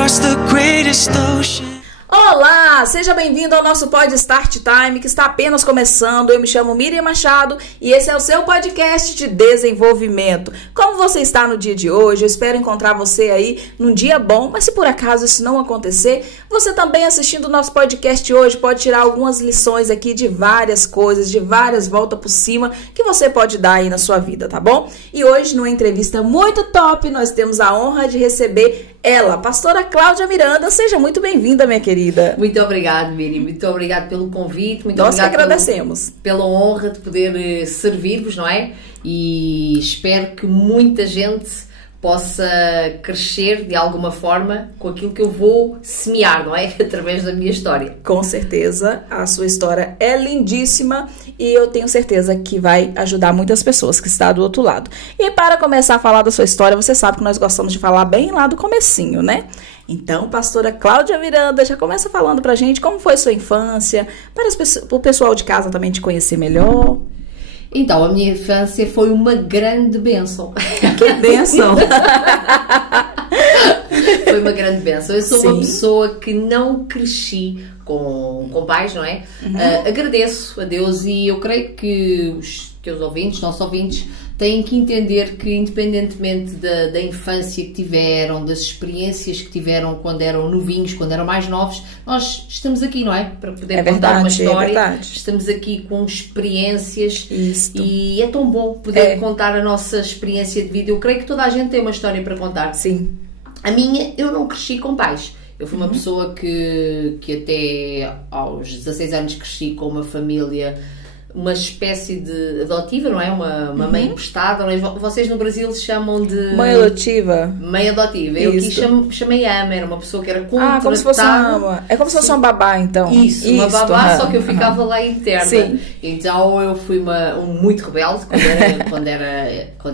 across the greatest ocean. Olá, seja bem-vindo ao nosso Pod Start Time, que está apenas começando. Eu me chamo Miriam Machado e esse é o seu podcast de desenvolvimento. Como você está no dia de hoje? Eu espero encontrar você aí num dia bom, mas se por acaso isso não acontecer, você também assistindo o nosso podcast hoje pode tirar algumas lições aqui de várias coisas, de várias voltas por cima que você pode dar aí na sua vida, tá bom? E hoje, numa entrevista muito top, nós temos a honra de receber ela, pastora Cláudia Miranda. Seja muito bem-vinda, minha querida. Muito obrigada, Miriam. Muito obrigada pelo convite. Muito Nós que obrigada agradecemos. Pela honra de poder servir-vos, não é? E espero que muita gente possa crescer de alguma forma com aquilo que eu vou semear, não é? Através da minha história. Com certeza, a sua história é lindíssima e eu tenho certeza que vai ajudar muitas pessoas que estão do outro lado. E para começar a falar da sua história, você sabe que nós gostamos de falar bem lá do comecinho, né? Então, pastora Cláudia Miranda, já começa falando pra gente como foi sua infância, para o pessoal de casa também te conhecer melhor. Então, a minha infância foi uma grande bênção. Que bênção! Foi uma grande bênção. Eu sou Sim. uma pessoa que não cresci com pais, não é? Agradeço a Deus e eu creio que os teus ouvintes, nossos ouvintes, têm que entender que, independentemente da infância que tiveram, das experiências que tiveram quando eram novinhos, quando eram mais novos, nós estamos aqui, não é? Para poder contar uma história. É verdade. Estamos aqui com experiências. Isto. E é tão bom poder contar a nossa experiência de vida. Eu creio que toda a gente tem uma história para contar. Sim. A minha, eu não cresci com pais. Eu fui uma pessoa que até aos 16 anos cresci com uma família, uma espécie de adotiva, não é? Uma mãe emprestada. Não é? Vocês no Brasil chamam de... Mãe adotiva. Mãe adotiva. Eu aqui chamei ama, era uma pessoa que era contratada. Como se fosse uma... É como se fosse uma babá, então. Isso, uma babá, só que eu ficava lá interna. Sim. Então eu fui muito rebelde quando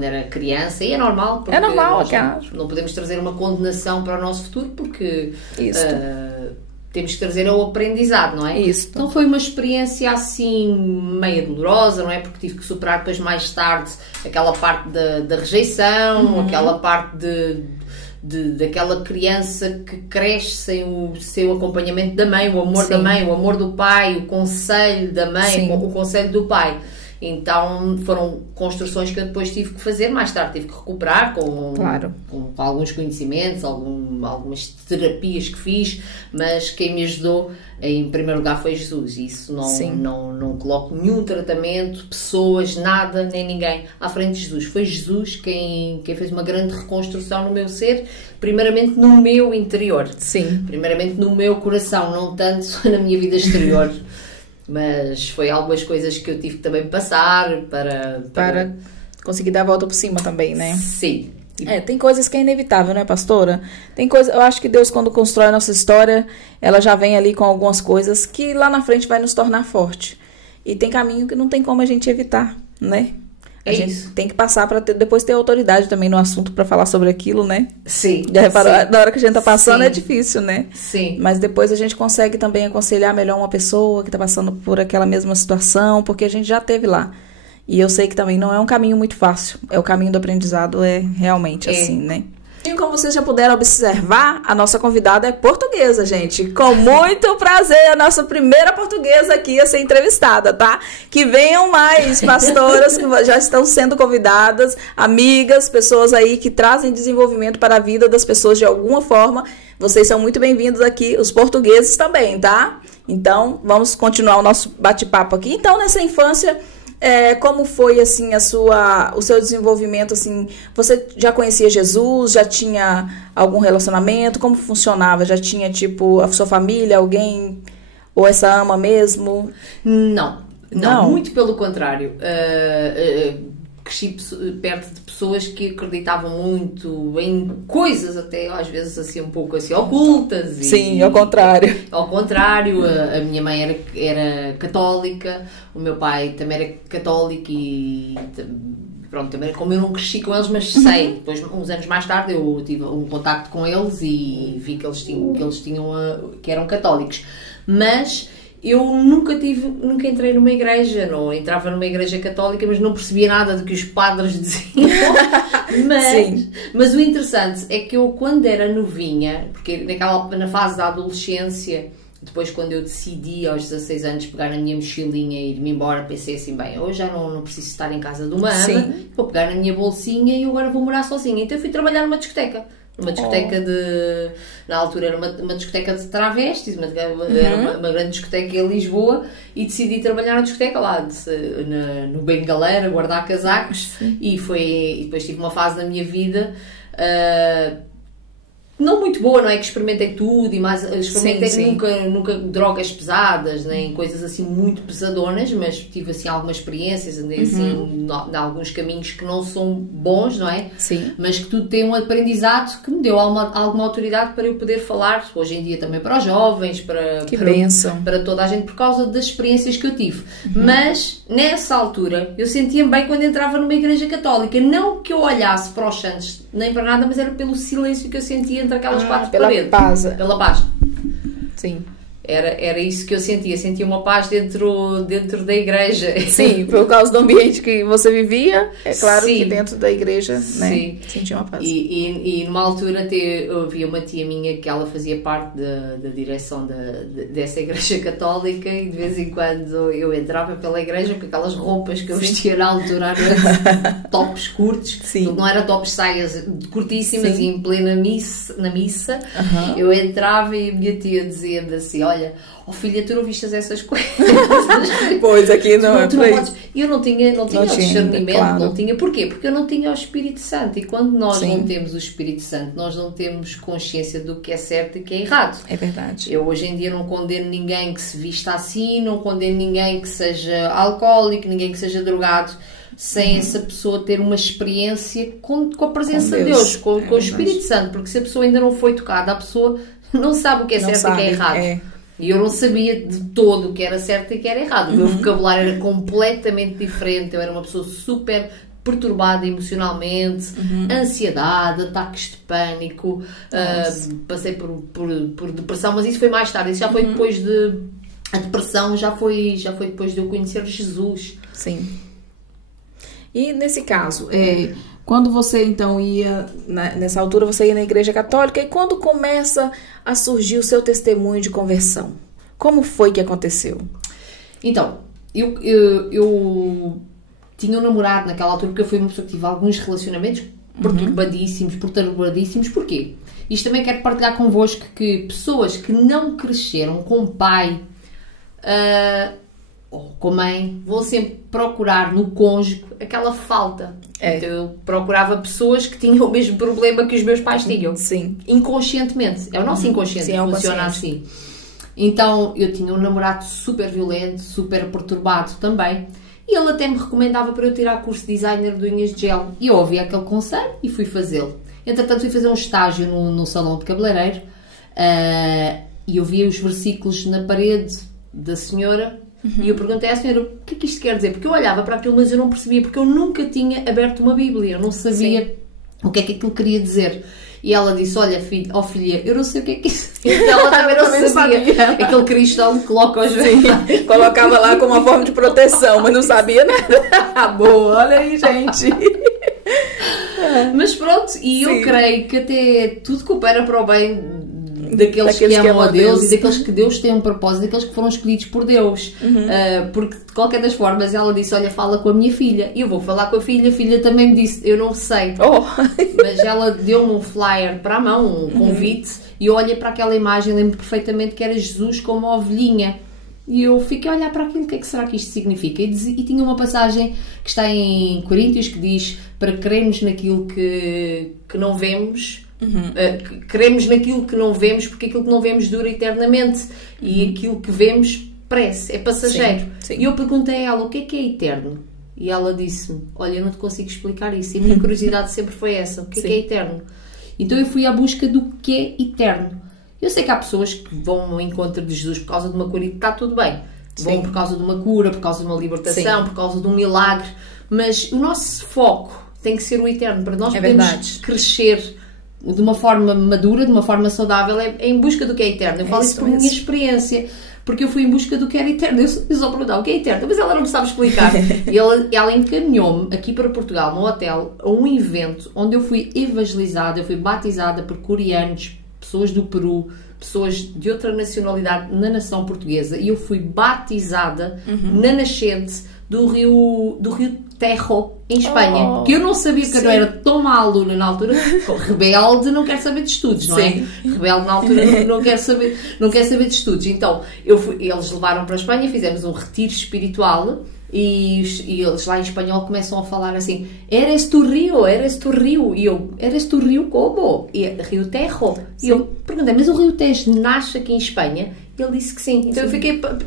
era criança, e é normal. É normal, nós não podemos trazer uma condenação para o nosso futuro, porque temos que trazer o aprendizado, não é? Isso. Então foi uma experiência assim meio dolorosa, não é? Porque tive que superar depois mais tarde aquela parte da rejeição, aquela parte daquela criança que cresce sem o seu acompanhamento da mãe, o amor da mãe, o amor do pai, o conselho da mãe, o conselho do pai. Então foram construções que eu depois tive que fazer, mais tarde tive que recuperar com alguns conhecimentos, algumas terapias que fiz, mas quem me ajudou em primeiro lugar foi Jesus. Isso não coloco nenhum tratamento, pessoas, nada, nem ninguém à frente de Jesus. Foi Jesus quem fez uma grande reconstrução no meu ser, primeiramente no meu interior, primeiramente no meu coração, não tanto na minha vida exterior. Mas foi algumas coisas que eu tive que também passar para conseguir dar a volta por cima também, né? Sim. Tem coisas que é inevitável, né, pastora? Tem coisa, eu acho que Deus, quando constrói a nossa história, ela já vem ali com algumas coisas que lá na frente vai nos tornar forte. E tem caminho que não tem como a gente evitar, né? A gente tem que passar para depois ter autoridade também no assunto para falar sobre aquilo, né? Sim. Já reparou? Na hora que a gente tá passando é difícil, né? Sim. Mas depois a gente consegue também aconselhar melhor uma pessoa que tá passando por aquela mesma situação, porque a gente já teve lá. E eu sei que também não é um caminho muito fácil. O caminho do aprendizado é realmente assim, né? E como vocês já puderam observar, a nossa convidada é portuguesa, gente. Com muito prazer, a nossa primeira portuguesa aqui a ser entrevistada, tá? Que venham mais pastoras que já estão sendo convidadas, amigas, pessoas aí que trazem desenvolvimento para a vida das pessoas de alguma forma. Vocês são muito bem-vindos aqui, os portugueses também, tá? Então, vamos continuar o nosso bate-papo aqui. Então, nessa infância... como foi assim o seu desenvolvimento, assim, você já conhecia Jesus, já tinha algum relacionamento, como funcionava? Já tinha tipo a sua família, alguém, ou essa ama mesmo? Não, muito pelo contrário. Cresci perto de pessoas que acreditavam muito em coisas até às vezes assim um pouco assim ocultas. Sim, ao contrário. Ao contrário, a minha mãe era católica, o meu pai também era católico e pronto, também como eu não cresci com eles, mas sei, depois uns anos mais tarde eu tive um contacto com eles e vi que eles eram católicos. Mas eu nunca entrei numa igreja, não entrava numa igreja católica, mas não percebia nada do que os padres diziam. Mas o interessante é que eu, quando era novinha, porque na fase da adolescência, depois quando eu decidi aos 16 anos pegar na minha mochilinha e ir-me embora, pensei assim, bem, hoje já não preciso estar em casa de uma ama, vou pegar na minha bolsinha e agora vou morar sozinha. Então eu fui trabalhar numa discoteca. Uma discoteca na altura era uma discoteca de travestis, era uma grande discoteca em Lisboa, e decidi trabalhar na discoteca lá, no Bengaleira, guardar casacos, e depois tive uma fase na minha vida não muito boa, não é? Que experimentei tudo e mais experimentei nunca drogas pesadas, nem coisas assim muito pesadonas, mas tive assim algumas experiências, andei assim em alguns caminhos que não são bons, não é? Sim. Mas que tudo tem um aprendizado que me deu alguma autoridade para eu poder falar hoje em dia também para os jovens, para toda a gente, por causa das experiências que eu tive. Mas nessa altura eu sentia-me bem quando entrava numa igreja católica, não que eu olhasse para os santos nem para nada, mas era pelo silêncio que eu sentia entre aquelas quatro paredes. Pela paz. Sim. Era isso que eu sentia uma paz dentro da igreja. Sim, por causa do ambiente que você vivia, é claro que dentro da igreja, né, sentia uma paz. E numa altura eu havia uma tia minha que ela fazia parte da direção dessa igreja católica, e de vez em quando eu entrava pela igreja com aquelas roupas que eu vestia na altura, tops curtos, não era tops, saias curtíssimas, e em plena na missa, eu entrava e a minha tia dizia-me assim, olha, filha, tu não vistas essas coisas. Pois, aqui não é para isso. E eu não tinha o discernimento, claro. Não tinha. Porquê? Porque eu não tinha o Espírito Santo. E quando nós não temos o Espírito Santo, nós não temos consciência do que é certo e que é errado. É verdade. Eu hoje em dia não condeno ninguém que se vista assim, não condeno ninguém que seja alcoólico, ninguém que seja drogado, sem essa pessoa ter uma experiência com a presença de Deus, com o Espírito Santo. Porque se a pessoa ainda não foi tocada, a pessoa não sabe o que é certo e o que é errado. E eu não sabia de todo o que era certo e o que era errado. O meu vocabulário era completamente diferente. Eu era uma pessoa super perturbada emocionalmente, ansiedade, ataques de pânico, passei por depressão, mas isso foi mais tarde. Isso já foi depois a depressão já foi depois de eu conhecer Jesus. Sim. E nesse caso, quando você então ia, nessa altura você ia na igreja católica, e quando começa a surgir o seu testemunho de conversão? Como foi que aconteceu? Então, eu tinha um namorado naquela altura, porque eu fui uma pessoa que tive alguns relacionamentos perturbadíssimos. Porquê? Isto também quero partilhar convosco, que pessoas que não cresceram com pai ou com mãe vão sempre procurar no cônjuge aquela falta. Então eu procurava pessoas que tinham o mesmo problema que os meus pais tinham. Sim. Inconscientemente. É o nosso inconsciente que funciona assim. Então eu tinha um namorado super violento, super perturbado também. E ele até me recomendava para eu tirar curso de designer de unhas de gel. E eu ouvi aquele conselho e fui fazê-lo. Entretanto fui fazer um estágio no salão de cabeleireiro, e eu via os versículos na parede da senhora. E eu perguntei à senhora, o que é que isto quer dizer? Porque eu olhava para aquilo, mas eu não percebia, porque eu nunca tinha aberto uma Bíblia, eu não sabia o que é que aquilo queria dizer. E ela disse, olha filha, eu não sei o que é que isso é. Ela também não sabia. Aquele cristal que coloca aos verdes. Colocava lá como uma forma de proteção, mas não sabia nada. Boa, olha aí, gente. Mas pronto, e eu creio que até tudo coopera para o bem daqueles que amam a Deus e daqueles que Deus tem um propósito, daqueles que foram escolhidos por Deus. Porque de qualquer das formas ela disse, olha, fala com a minha filha. E eu vou falar com a filha também me disse, eu não sei. Mas ela deu-me um flyer para a mão, um convite, e eu olhei para aquela imagem, lembro perfeitamente que era Jesus com uma ovelhinha. E eu fiquei a olhar para aquilo, o que é que será que isto significa? E tinha uma passagem que está em Coríntios que diz, para crermos naquilo que não vemos, queremos naquilo que não vemos, porque aquilo que não vemos dura eternamente, e aquilo que vemos parece, é passageiro. E eu perguntei a ela, o que é eterno? E ela disse-me, olha, eu não te consigo explicar isso, e a minha curiosidade sempre foi essa, o que é eterno? Então eu fui à busca do que é eterno. Eu sei que há pessoas que vão ao encontro de Jesus por causa de uma cura e está tudo bem, vão por causa de uma cura, por causa de uma libertação, por causa de um milagre, mas o nosso foco tem que ser o eterno, para nós podermos crescer de uma forma madura, de uma forma saudável, é em busca do que é eterno. Eu falo isso por minha experiência, porque eu fui em busca do que era eterno. Eu só perguntava o que é eterno, mas ela não me sabe explicar. E ela encaminhou-me aqui para Portugal, no hotel, a um evento onde eu fui evangelizada, eu fui batizada por coreanos, pessoas do Peru, pessoas de outra nacionalidade na nação portuguesa, e eu fui batizada na nascente do rio Tejo, em Espanha, que eu não sabia, que eu não era tão má aluna na altura. Rebelde não quer saber de estudos, não é? Rebelde na altura não quer saber de estudos. Então eles levaram para a Espanha, fizemos um retiro espiritual. E eles lá em espanhol começam a falar assim: eres tu rio, e eu, eres tu rio como? E Rio Tejo. E eu perguntei, mas o Rio Tejo nasce aqui em Espanha? E ele disse que sim. Então eu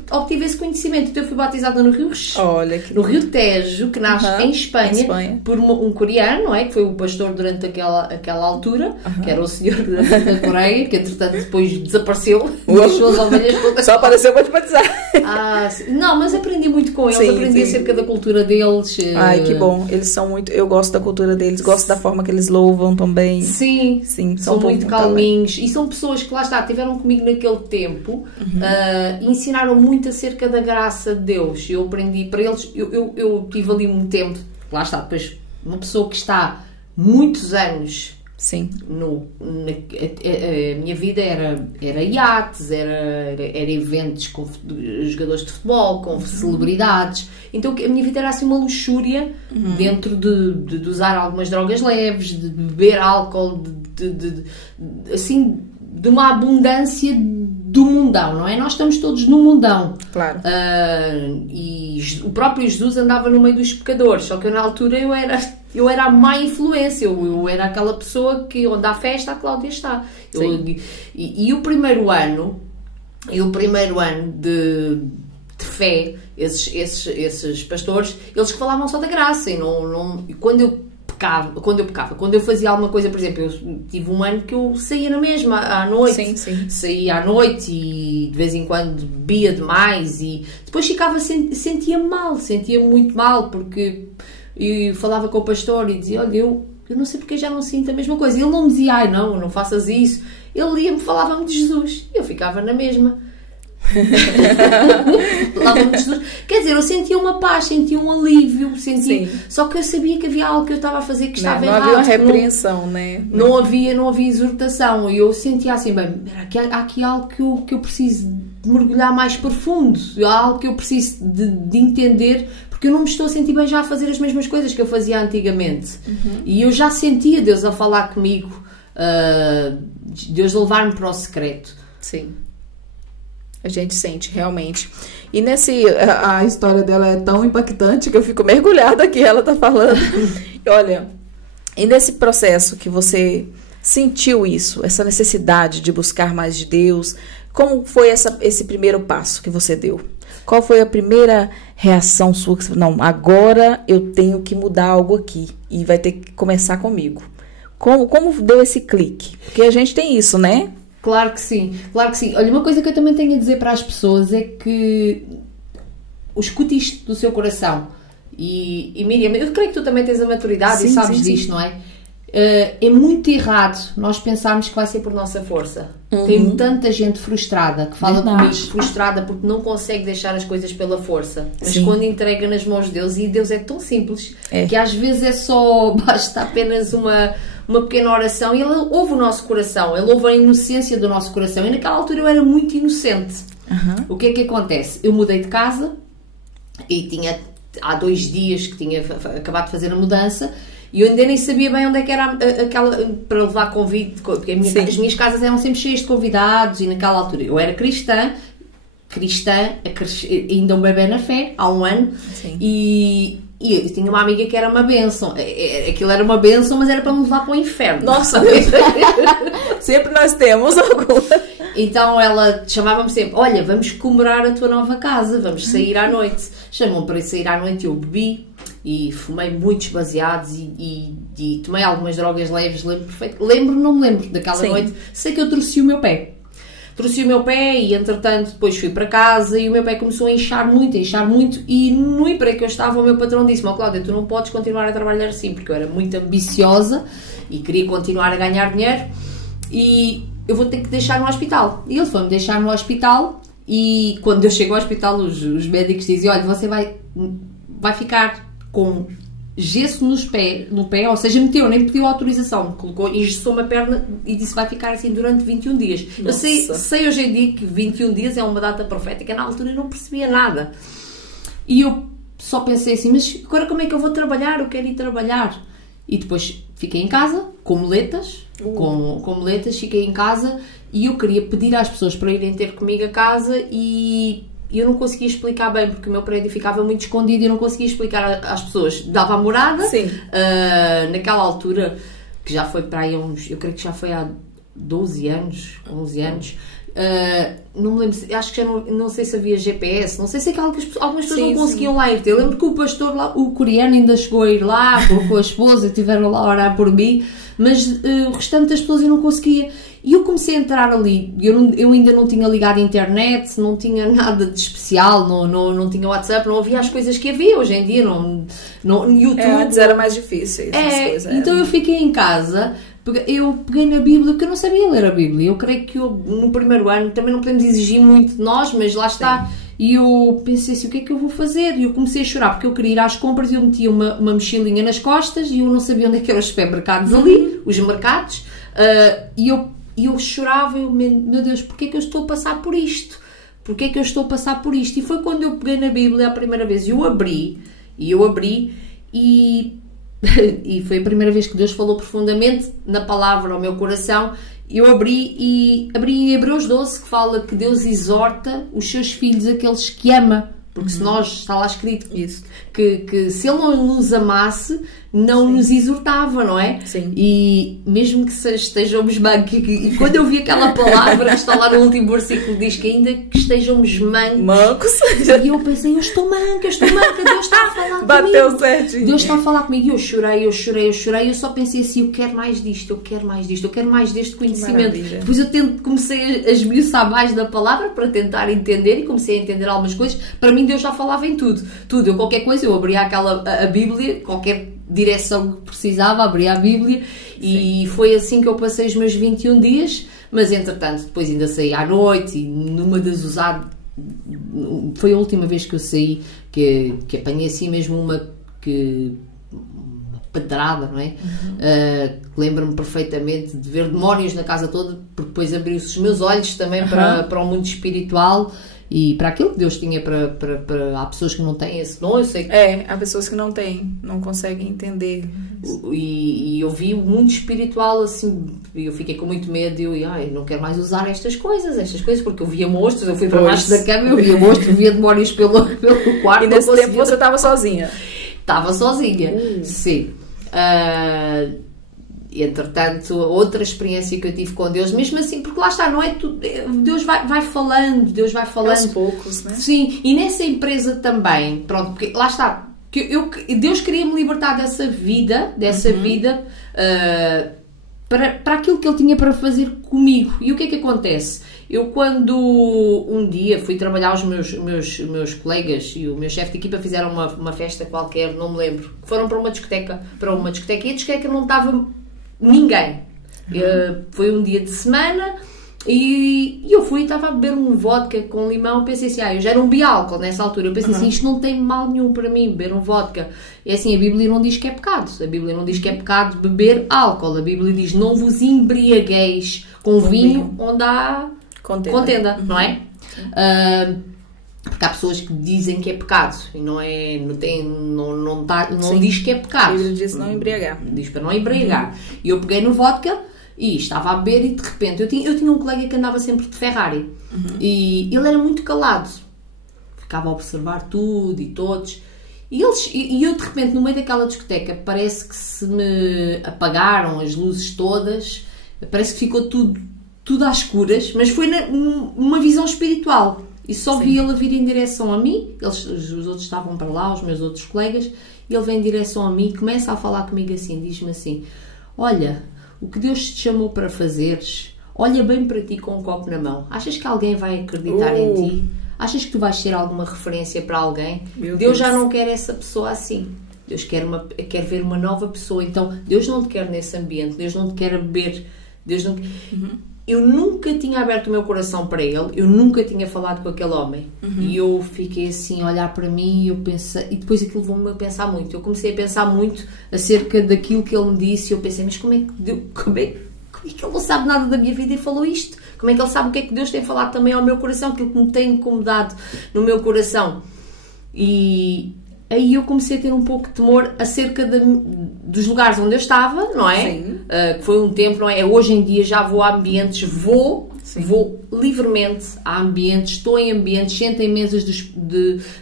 obtive esse conhecimento. Então eu fui batizada no Rio Tejo, que nasce em Espanha, por um coreano, não é? Que foi o pastor durante aquela altura, que era o senhor da Coreia, que entretanto depois desapareceu, deixou as ovelhas todas. Só apareceu para te batizar. Não, mas aprendi muito com eles, aprendi acerca da cultura deles. Ai, que bom. Eles são muito... Eu gosto da cultura deles, gosto da forma que eles louvam também. Sim, são muito calminhos. E são pessoas que, lá está, estiveram comigo naquele tempo, e ensinaram muito acerca da graça de Deus. Eu aprendi para eles, eu tive ali um tempo, lá está, depois uma pessoa que está muitos anos. Sim. A minha vida era iates, era eventos com jogadores de futebol, com celebridades. Então a minha vida era assim uma luxúria, dentro de usar algumas drogas leves, de beber álcool, assim, de uma abundância do mundão, não é? Nós estamos todos no mundão. Claro. E o próprio Jesus andava no meio dos pecadores, só que eu, na altura eu era a má influência, eu era aquela pessoa que onde há festa, a Cláudia está. E o primeiro ano de fé, esses pastores, eles que falavam só da graça, e quando eu fazia alguma coisa, por exemplo, eu tive um ano que eu saía na mesma à noite, saía à noite e de vez em quando bebia demais, e depois sentia muito mal, porque eu falava com o pastor e dizia: olha, eu não sei porque já não sinto a mesma coisa. E ele não me dizia: ai não faças isso. Ele ia-me, falava-me de Jesus, e eu ficava na mesma. Falava-me de Jesus. Quer dizer, eu sentia uma paz, sentia um alívio, só que eu sabia que havia algo que eu estava a fazer que estava errado. Não havia uma repreensão, né? Não havia exortação, e eu sentia assim: bem, há aqui algo que eu preciso de mergulhar mais profundo, há algo que eu preciso de entender, porque eu não me estou a sentir bem já a fazer as mesmas coisas que eu fazia antigamente. E eu já sentia Deus a falar comigo, Deus a levar-me para o secreto. Sim. A gente sente, realmente. E a história dela é tão impactante que eu fico mergulhada aqui, ela tá falando. Olha, e nesse processo que você sentiu isso, essa necessidade de buscar mais de Deus, como foi esse primeiro passo que você deu? Qual foi a primeira reação sua? Que você falou: não, agora eu tenho que mudar algo aqui e vai ter que começar comigo. Como deu esse clique? Porque a gente tem isso, né? Claro que sim. Olha, uma coisa que eu também tenho a dizer para as pessoas é que escute isto do seu coração. E Miriam, eu creio que tu também tens a maturidade e sabes disto, não é? É muito errado nós pensarmos que vai ser por nossa força. Tem tanta gente frustrada que fala comigo, frustrada porque não consegue deixar as coisas pela força, mas quando entrega nas mãos de Deus, e Deus é tão simples que às vezes basta apenas uma pequena oração e Ele ouve o nosso coração, Ele ouve a inocência do nosso coração. E naquela altura eu era muito inocente. O que é que acontece? Eu mudei de casa e há 2 dias que tinha acabado de fazer a mudança. E eu ainda nem sabia bem onde é que era aquela para levar convite, porque as minhas casas eram sempre cheias de convidados, e naquela altura eu era cristã, ainda um bebê na fé, há um ano, e eu tinha uma amiga que era uma bênção. Aquilo era uma bênção, mas era para me levar para o inferno. Nossa! Sempre nós temos alguma. Então ela chamava-me sempre: olha, vamos comemorar a tua nova casa, vamos sair à noite. Chamam-me para ir sair à noite, eu bebi e fumei muitos baseados e tomei algumas drogas leves. Não me lembro daquela noite. Sei que eu torci o meu pé. E entretanto depois fui para casa e o meu pé começou a inchar muito, e no emprego que eu estava o meu patrão disse-me: Cláudia, tu não podes continuar a trabalhar assim, porque eu era muito ambiciosa e queria continuar a ganhar dinheiro, e eu vou ter que deixar no hospital. E ele foi-me deixar no hospital E quando eu chego ao hospital, os médicos dizem, olha, você vai ficar com gesso no pé, ou seja, nem pediu autorização, colocou, engessou-me a perna e disse vai ficar assim durante 21 dias. Nossa. Eu sei hoje em dia que 21 dias é uma data profética, na altura eu não percebia nada. E eu só pensei assim, mas agora como é que eu vou trabalhar? Eu quero ir trabalhar. E depois fiquei em casa, com muletas, com muletas, fiquei em casa e eu queria pedir às pessoas para irem ter comigo a casa e eu não conseguia explicar bem, porque o meu prédio ficava muito escondido e eu não conseguia explicar às pessoas. Dava a morada, naquela altura, que já foi para aí eu creio que já foi há 12 anos, 11 anos, não me lembro, acho que já não sei se havia GPS, não sei se algumas pessoas não conseguiam lá ir. Eu lembro que o pastor lá, o coreano, ainda chegou a ir lá com a esposa, estiveram lá a orar por mim, mas o restante das pessoas eu não conseguia. E eu comecei a entrar ali, eu ainda não tinha ligado a internet, não tinha nada de especial, não tinha WhatsApp, não havia as coisas que havia hoje em dia, no YouTube. Antes era mais difícil. Então eu fiquei em casa, eu peguei na Bíblia, porque eu não sabia ler a Bíblia. Eu creio que no primeiro ano, também não podemos exigir muito de nós, mas lá está. Sim. E eu pensei assim, o que é que eu vou fazer? E eu comecei a chorar, porque eu queria ir às compras e eu metia uma mochilinha nas costas e eu não sabia onde é que eram os supermercados ali, os mercados, e eu chorava, meu Deus, porquê é que eu estou a passar por isto? Porquê é que eu estou a passar por isto? E foi quando eu peguei na Bíblia a primeira vez e eu abri e foi a primeira vez que Deus falou profundamente na palavra ao meu coração. Eu abri em Hebreus 12, que fala que Deus exorta os seus filhos, aqueles que ama. Porque se nós, está lá escrito isso, que se Ele não nos amasse, não nos exortava, não é? Sim. E mesmo que estejamos mancos, e quando eu vi aquela palavra que está lá no último versículo, diz que ainda que estejamos mancos, e eu pensei, eu estou manca, Deus está a falar comigo. Bateu certinho. Deus está a falar comigo e eu chorei, eu só pensei assim, eu quero mais disto, eu quero mais deste conhecimento. Depois comecei a esmiuçar mais da palavra para tentar entender e comecei a entender algumas coisas. Para mim Deus já falava em tudo. Eu qualquer coisa, eu abria a Bíblia, qualquer direção que precisava, abria a Bíblia. Sim. E foi assim que eu passei os meus 21 dias, mas entretanto depois ainda saí à noite e numa das usadas, foi a última vez que eu saí, que apanhei assim mesmo uma pedrada, não é? Lembro-me perfeitamente de ver demónios na casa toda, porque depois abriu-se os meus olhos também para o mundo espiritual e para aquilo que Deus tinha para há pessoas que não têm esse dom, eu sei que... há pessoas que não têm, não conseguem entender. E eu vi o mundo espiritual assim, e eu fiquei com muito medo e eu não quero mais usar estas coisas, porque eu via monstros, eu fui para baixo da cama, eu via monstros, via demónios pelo quarto. E nesse tempo você estava sozinha? Estava sozinha, sim. Entretanto, outra experiência que eu tive com Deus, mesmo assim, porque lá está, não é tudo, Deus vai falando aos poucos, né? Sim, e nessa empresa também, pronto, porque lá está, Deus queria me libertar dessa vida para aquilo que Ele tinha para fazer comigo. E o que é que acontece? Eu quando um dia fui trabalhar, os meus colegas e o meu chefe de equipa fizeram uma festa qualquer, não me lembro, foram para uma discoteca e a discoteca não estava ninguém. Foi um dia de semana e eu fui e estava a beber um vodka com limão. Pensei assim, eu já era um biálcool nessa altura, eu pensei assim, isto não tem mal nenhum para mim, beber um vodka. É assim, a Bíblia não diz que é pecado, a Bíblia não diz que é pecado beber álcool, a Bíblia diz não vos embriagueis com vinho onde há contenda, não é? Porque há pessoas que dizem que é pecado e não diz que é pecado. A Bíblia diz não embriagar. Diz para não embriagar. E eu peguei no vodka e estava a beber e de repente eu tinha um colega que andava sempre de Ferrari e ele era muito calado, ficava a observar tudo e todos e eu de repente no meio daquela discoteca parece que se me apagaram as luzes todas, parece que ficou tudo às escuras, mas foi uma visão espiritual e só vi ele a vir em direção a mim, os outros estavam para lá, os meus outros colegas, e ele vem em direção a mim, começa a falar comigo assim, diz-me assim, olha, o que Deus te chamou para fazeres, olha bem para ti com um copo na mão. Achas que alguém vai acreditar em ti? Achas que tu vais ter alguma referência para alguém? Deus já não quer essa pessoa assim. Deus quer ver uma nova pessoa. Então, Deus não te quer nesse ambiente. Deus não te quer beber. Deus não... eu nunca tinha aberto o meu coração para ele, eu nunca tinha falado com aquele homem. E eu fiquei assim a olhar para mim e eu pensei, e depois aquilo levou-me a pensar muito. Eu comecei a pensar muito acerca daquilo que ele me disse e eu pensei, mas como é que ele não sabe nada da minha vida e falou isto? Como é que ele sabe o que é que Deus tem falado também ao meu coração, aquilo que me tem incomodado no meu coração? E aí eu comecei a ter um pouco de temor acerca dos lugares onde eu estava, não é? Sim. Que foi um tempo, não é? Hoje em dia já vou a ambientes, vou livremente a ambientes, estou em ambientes, sento em mesas,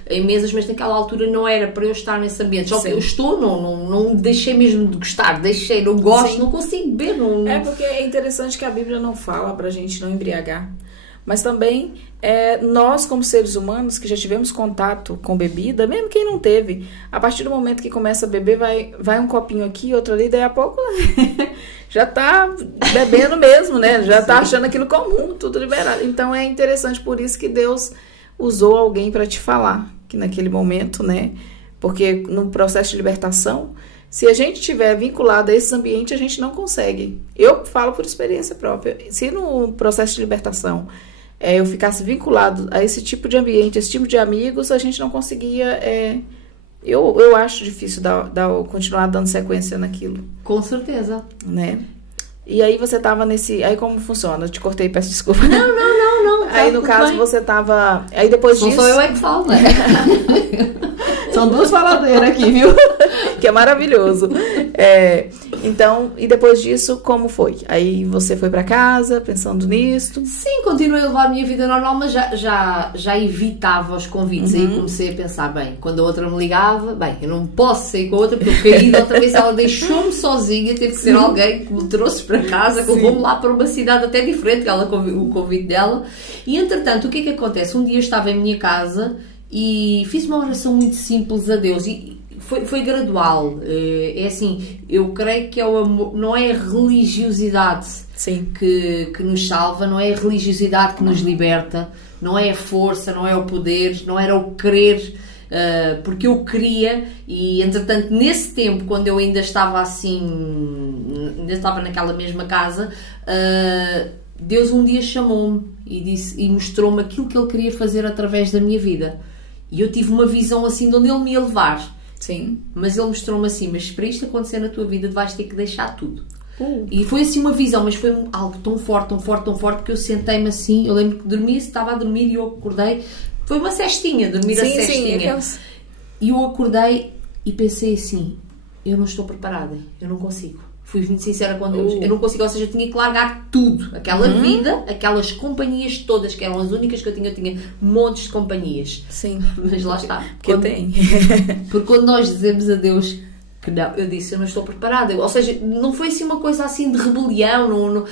em mesas, mas naquela altura não era para eu estar nesse ambiente. Só que eu estou, não deixei mesmo de gostar, não gosto, não consigo beber. É porque é interessante que a Bíblia não fala pra gente não embriagar. Mas também nós, como seres humanos, que já tivemos contato com bebida, mesmo quem não teve, a partir do momento que começa a beber, vai um copinho aqui, outro ali, daí a pouco já tá bebendo mesmo, né? Já tá achando aquilo comum, tudo liberado. Então é interessante, por isso que Deus usou alguém para te falar, que naquele momento, né? Porque no processo de libertação, se a gente estiver vinculado a esses ambientes, a gente não consegue. Eu falo por experiência própria. Se no processo de libertação eu ficasse vinculado a esse tipo de ambiente, esse tipo de amigos, a gente não conseguia... Eu acho difícil continuar dando sequência naquilo. Com certeza. Né? E aí você tava nesse... Aí como funciona? Eu te cortei, peço desculpa. Não. Aí no caso bem. Você tava... Aí depois disso... Não sou eu que falo, né? São duas faladeiras aqui, viu? Que é maravilhoso. Então, e depois disso, como foi? Aí você foi pra casa, pensando nisso? Sim, continuei a levar a minha vida normal, mas já evitava os convites. Aí comecei a pensar, bem, quando a outra me ligava, bem, eu não posso sair com a outra, porque eu caí da outra vez, ela deixou-me sozinha, teve que ser alguém que me trouxe para casa, que levou-me lá para uma cidade até diferente, o convite dela. E, entretanto, o que é que acontece? Um dia eu estava em minha casa e fiz uma oração muito simples a Deus e foi gradual. É assim, eu creio que é o amor, não é a religiosidade que nos salva, não é a religiosidade que nos liberta, não é a força, não é o poder, não era o querer, porque eu queria. E entretanto nesse tempo, quando eu ainda estava assim, ainda estava naquela mesma casa, Deus um dia chamou-me e mostrou-me aquilo que Ele queria fazer através da minha vida. E eu tive uma visão assim de onde Ele me ia levar. Sim. Mas Ele mostrou-me assim, mas para isto acontecer na tua vida, tu vais ter que deixar tudo. E foi assim uma visão, mas foi algo tão forte, que eu sentei-me assim, eu lembro que dormi, estava a dormir e eu acordei. Foi uma cestinha, dormir a cestinha. E eu acordei e pensei assim, eu não estou preparada, eu não consigo. Fui muito sincera com Deus. Eu não consigo, ou seja, eu tinha que largar tudo. Aquela vida, aquelas companhias todas, que eram as únicas que eu tinha montes de companhias. Sim. Mas lá está. Porque quando nós dizemos a Deus que não, eu disse, eu não estou preparada. Ou seja, não foi assim uma coisa assim de rebelião.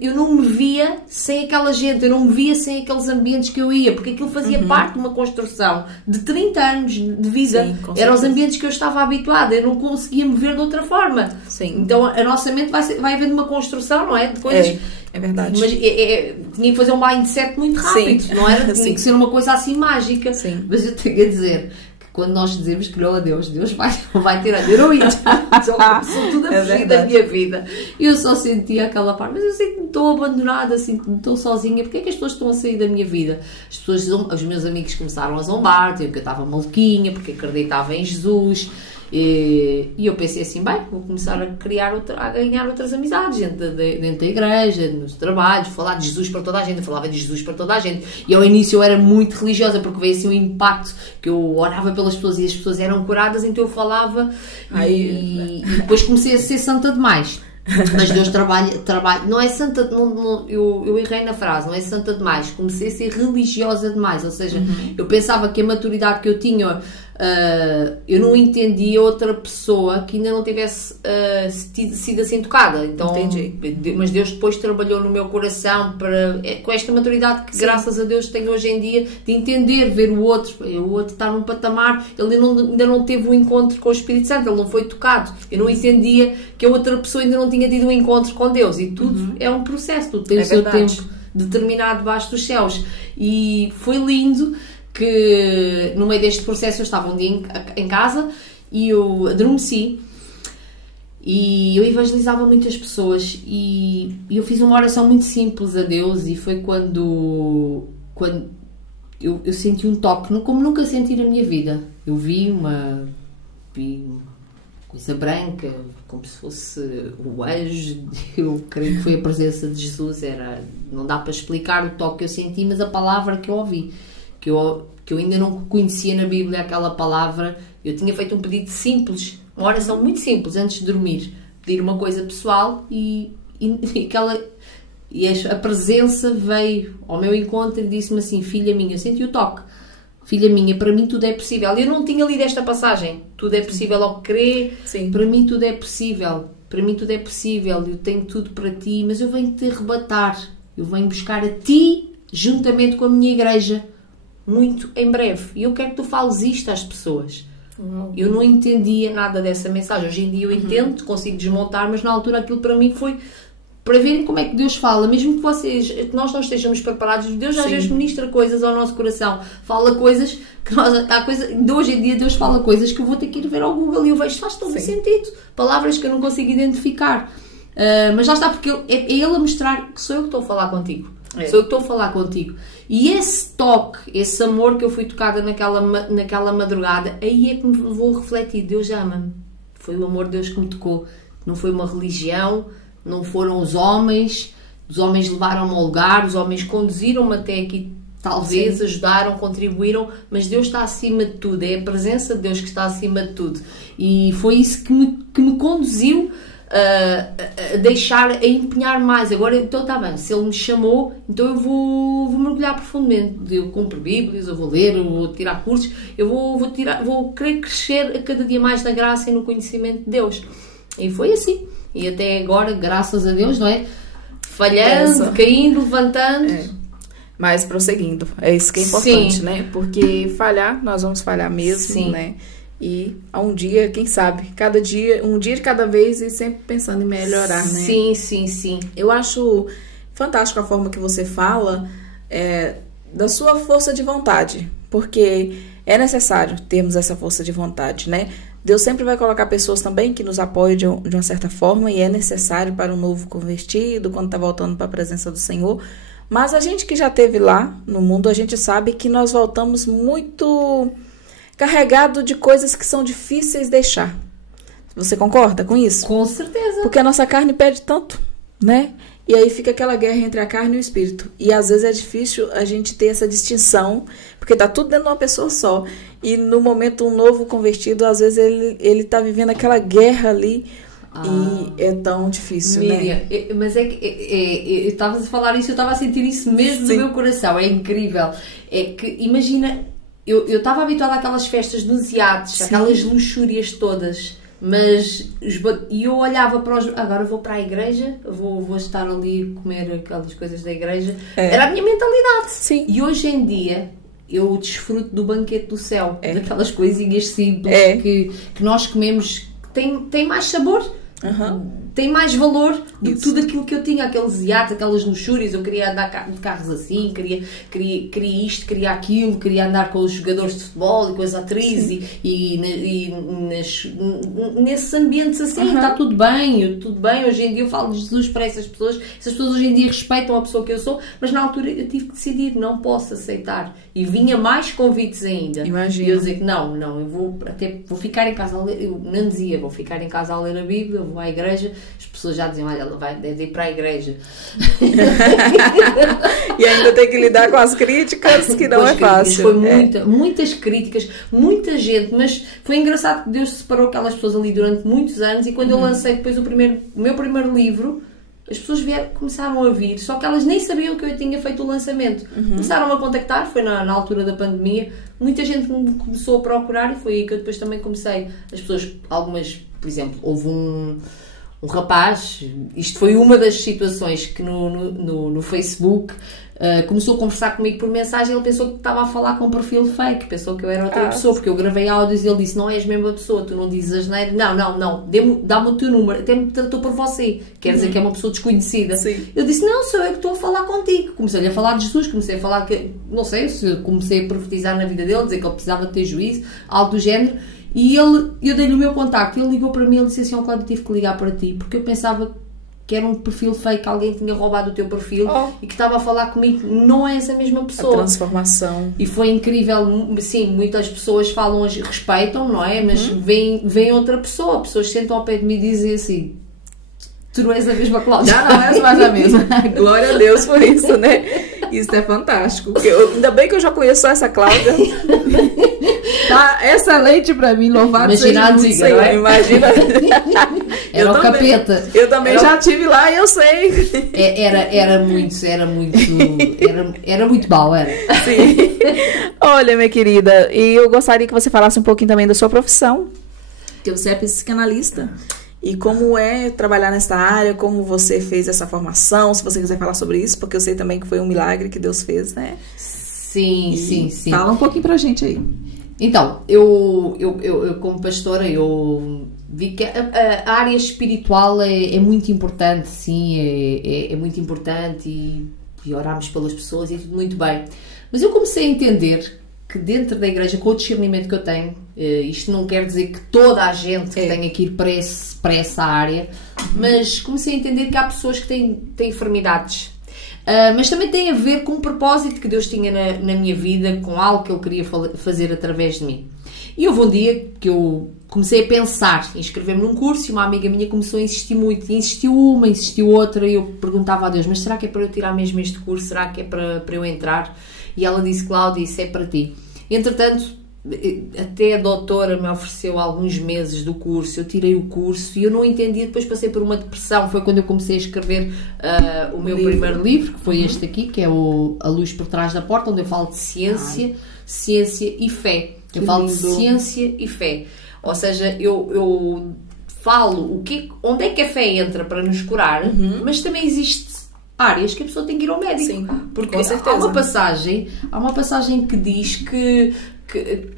Eu não me via sem aquela gente, eu não me via sem aqueles ambientes que eu ia, porque aquilo fazia parte de uma construção de 30 anos de vida. Sim, eram os ambientes que eu estava habituada, eu não conseguia me ver de outra forma. Sim. Então a nossa mente vai havendo uma construção, não é? De coisas. É verdade. Mas tinha que fazer um mindset muito rápido, não era? Tinha que ser uma coisa assim mágica. Sim. Mas eu tenho a dizer, quando nós dizemos que não a Deus, Deus vai ter a heroína. Sou tudo a fugir da minha vida. E eu só sentia aquela parte, mas eu sinto-me tão abandonada, sinto-me tão sozinha. Porque é que as pessoas estão a sair da minha vida? Os meus amigos começaram a zombar, diziam que eu estava maluquinha, porque acreditava em Jesus. E eu pensei assim, bem, vou começar a ganhar outras amizades dentro da igreja, nos trabalhos, falar de Jesus para toda a gente. Eu falava de Jesus para toda a gente. E ao início eu era muito religiosa, porque veio assim um impacto que eu orava pelas pessoas e as pessoas eram curadas, então eu falava e depois comecei a ser santa demais. Mas Deus trabalha, não é santa, eu errei na frase, não é santa demais, comecei a ser religiosa demais, ou seja, eu pensava que a maturidade que eu tinha, eu não entendia outra pessoa que ainda não tivesse sido assim tocada. Então, entendi. Mas Deus depois trabalhou no meu coração com esta maturidade que, graças a Deus, tenho hoje em dia, de entender, ver o outro está num patamar, ele ainda não teve um encontro com o Espírito Santo, ele não foi tocado, eu não entendia que a outra pessoa ainda não tinha tido um encontro com Deus, e tudo é um processo, tudo tem o seu tempo determinado debaixo dos céus. E foi lindo que no meio deste processo eu estava um dia em casa e eu adormeci E eu evangelizava muitas pessoas e eu fiz uma oração muito simples a Deus, e foi quando eu senti um toque, como nunca senti na minha vida. Eu vi uma coisa branca, como se fosse o anjo. Eu creio que foi a presença de Jesus. Não dá para explicar o toque que eu senti, mas a palavra que eu ouvi, que eu ainda não conhecia na Bíblia, aquela palavra. Eu tinha feito um pedido simples, uma oração muito simples antes de dormir, pedir uma coisa pessoal, e a presença veio ao meu encontro e disse-me assim: filha minha, eu senti o toque, filha minha, para mim tudo é possível. Eu não tinha lido esta passagem, tudo é possível ao que crê. Sim. Para mim tudo é possível, para mim tudo é possível, eu tenho tudo para ti, mas eu venho te arrebatar, eu venho buscar a ti juntamente com a minha igreja muito em breve, e eu quero que tu fales isto às pessoas. Eu não entendia nada dessa mensagem. Hoje em dia eu entendo, consigo desmontar, mas na altura aquilo para mim foi para verem como é que Deus fala, mesmo que nós não estejamos preparados. Deus às vezes ministra coisas ao nosso coração, fala coisas que de hoje em dia Deus fala coisas que eu vou ter que ir ver ao Google e eu vejo, faz todo sentido, palavras que eu não consigo identificar, mas lá está, porque é Ele a mostrar que sou eu que estou a falar contigo. Sou eu que estou a falar contigo. E esse toque, esse amor que eu fui tocada naquela madrugada, aí é que me levou a refletir: Deus ama-me. Foi o amor de Deus que me tocou. Não foi uma religião, não foram os homens levaram-me ao lugar, os homens conduziram-me até aqui, talvez, ajudaram, contribuíram, mas Deus está acima de tudo. É a presença de Deus que está acima de tudo. E foi isso que me conduziu a deixar, a empenhar mais. Agora, então está bem, se Ele me chamou, então eu vou mergulhar profundamente. Eu compro Bíblias, eu vou ler, eu vou tirar cursos, eu vou querer crescer a cada dia mais na graça e no conhecimento de Deus. E foi assim. E até agora, graças a Deus, não é? Falhando, caindo, levantando. Mas prosseguindo. É isso que é importante, né? Porque falhar, nós vamos falhar mesmo, né? E a um dia, quem sabe, cada dia, um dia de cada vez, e sempre pensando em melhorar, né? Sim. Eu acho fantástico a forma que você fala da sua força de vontade, porque é necessário termos essa força de vontade, né? Deus sempre vai colocar pessoas também que nos apoiam de uma certa forma, e é necessário para um novo convertido, quando está voltando para a presença do Senhor. Mas a gente que já esteve lá no mundo, a gente sabe que nós voltamos muito carregado de coisas que são difíceis de deixar. Você concorda com isso? Com certeza. Porque a nossa carne pede tanto, né? E aí fica aquela guerra entre a carne e o espírito. E às vezes é difícil a gente ter essa distinção, porque tá tudo dentro de uma pessoa só. E no momento um novo convertido, às vezes ele tá vivendo aquela guerra ali. E é tão difícil, Miriam, né? Mas eu estava a falar isso, eu estava a sentir isso mesmo no meu coração. É incrível. É que, imagina, eu estava habituada àquelas festas dos iates, aquelas luxúrias todas, mas e eu olhava para os... Agora vou para a igreja, vou estar ali a comer aquelas coisas da igreja. Era a minha mentalidade. Sim. E hoje em dia eu desfruto do banquete do céu, daquelas coisinhas simples que nós comemos, que tem mais sabor. Tem mais valor do que tudo aquilo que eu tinha, aqueles iates, aquelas luxúrias. Eu queria andar de carros assim, queria isto, queria aquilo, queria andar com os jogadores de futebol e com as atrizes e nesses ambientes assim. Está tudo bem. Hoje em dia eu falo de Jesus para essas pessoas hoje em dia respeitam a pessoa que eu sou, mas na altura eu tive que decidir, não posso aceitar, e vinha mais convites ainda. Imagina. E eu dizer que não, eu vou ficar em casa a ler. Eu não dizia, vou ficar em casa a ler a Bíblia, vou à igreja. As pessoas já diziam, olha, ela deve ir para a igreja. E ainda tem que lidar com as críticas, que não é fácil. Foi muitas críticas, muita gente, mas foi engraçado que Deus separou aquelas pessoas ali durante muitos anos, e quando eu lancei depois o meu primeiro livro, as pessoas começaram a vir, só que elas nem sabiam que eu tinha feito o lançamento. Começaram a contactar, foi na altura da pandemia, muita gente me começou a procurar, e foi aí que eu depois também comecei. As pessoas, algumas, por exemplo, houve um rapaz, isto foi uma das situações que no Facebook começou a conversar comigo por mensagem. Ele pensou que estava a falar com um perfil fake, pensou que eu era outra pessoa, porque eu gravei áudios e ele disse, não és mesmo a pessoa, tu não dizes asneira, não, dá-me o teu número, até me tratou por você, quer dizer que é uma pessoa desconhecida. Sim. Eu disse, não, sou eu que estou a falar contigo. Comecei-lhe a falar de Jesus, comecei a falar que, não sei, se comecei a profetizar na vida dele, dizer que ele precisava ter juízo, algo do género. E eu dei-lhe o meu contacto, ele ligou para mim e disse assim: Cláudia, tive que ligar para ti, porque eu pensava que era um perfil fake, que alguém tinha roubado o teu perfil e que estava a falar comigo. Não é essa mesma pessoa. A transformação. E foi incrível. Sim, muitas pessoas falam, respeitam, não é? Mas vem outra pessoa, pessoas sentam ao pé de mim e dizem assim: tu não és a mesma Cláudia. Já não és mais a mesma. Glória a Deus por isso, né? Isso é fantástico. Ainda bem que eu já conheço essa Cláudia. Tá excelente pra mim, louvado seja a antiga, Senhor, não é? Imagina. Era o capeta. Eu também já estive lá e eu sei. Era muito mal, era. Sim. Olha, minha querida, e eu gostaria que você falasse um pouquinho também da sua profissão, que você é psicanalista. E como é trabalhar nessa área, como você fez essa formação, se você quiser falar sobre isso, porque eu sei também que foi um milagre que Deus fez, né? Sim. Fala um pouquinho pra gente aí. Então, eu como pastora, eu vi que a área espiritual é muito importante, sim, é muito importante e oramos pelas pessoas e tudo muito bem. Mas eu comecei a entender que dentro da igreja, com o discernimento que eu tenho, isto não quer dizer que toda a gente tenha que ir para essa área, mas comecei a entender que há pessoas que têm enfermidades. Mas também tem a ver com o propósito que Deus tinha na minha vida, com algo que Ele queria fazer através de mim. E houve um dia que eu comecei a pensar em inscrever-me num curso e uma amiga minha começou a insistir muito. E insistiu outra, e eu perguntava a Deus: mas será que é para eu tirar mesmo este curso? Será que é para eu entrar? E ela disse: Cláudia, isso é para ti. Entretanto, até a doutora me ofereceu alguns meses do curso, eu tirei o curso e eu não entendia, depois passei por uma depressão. Foi quando eu comecei a escrever o meu primeiro livro, que foi este aqui, que é A Luz por Trás da Porta, onde eu falo de ciência e fé. Eu falo de ciência e fé. Ou seja, eu falo onde é que a fé entra para nos curar, mas também existe áreas que a pessoa tem que ir ao médico. Sim, porque há uma passagem que diz que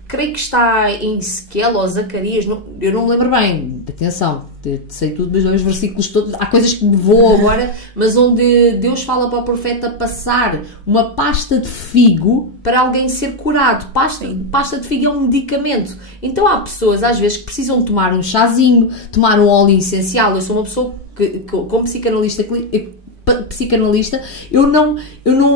creio que está em Ezequiel ou Zacarias, eu não me lembro bem, atenção, sei tudo dos dois versículos todos, há coisas que me voam agora, mas onde Deus fala para o profeta passar uma pasta de figo para alguém ser curado. Pasta de figo é um medicamento. Então há pessoas às vezes que precisam tomar um chazinho, tomar um óleo essencial. Eu sou uma pessoa que como psicanalista, eu não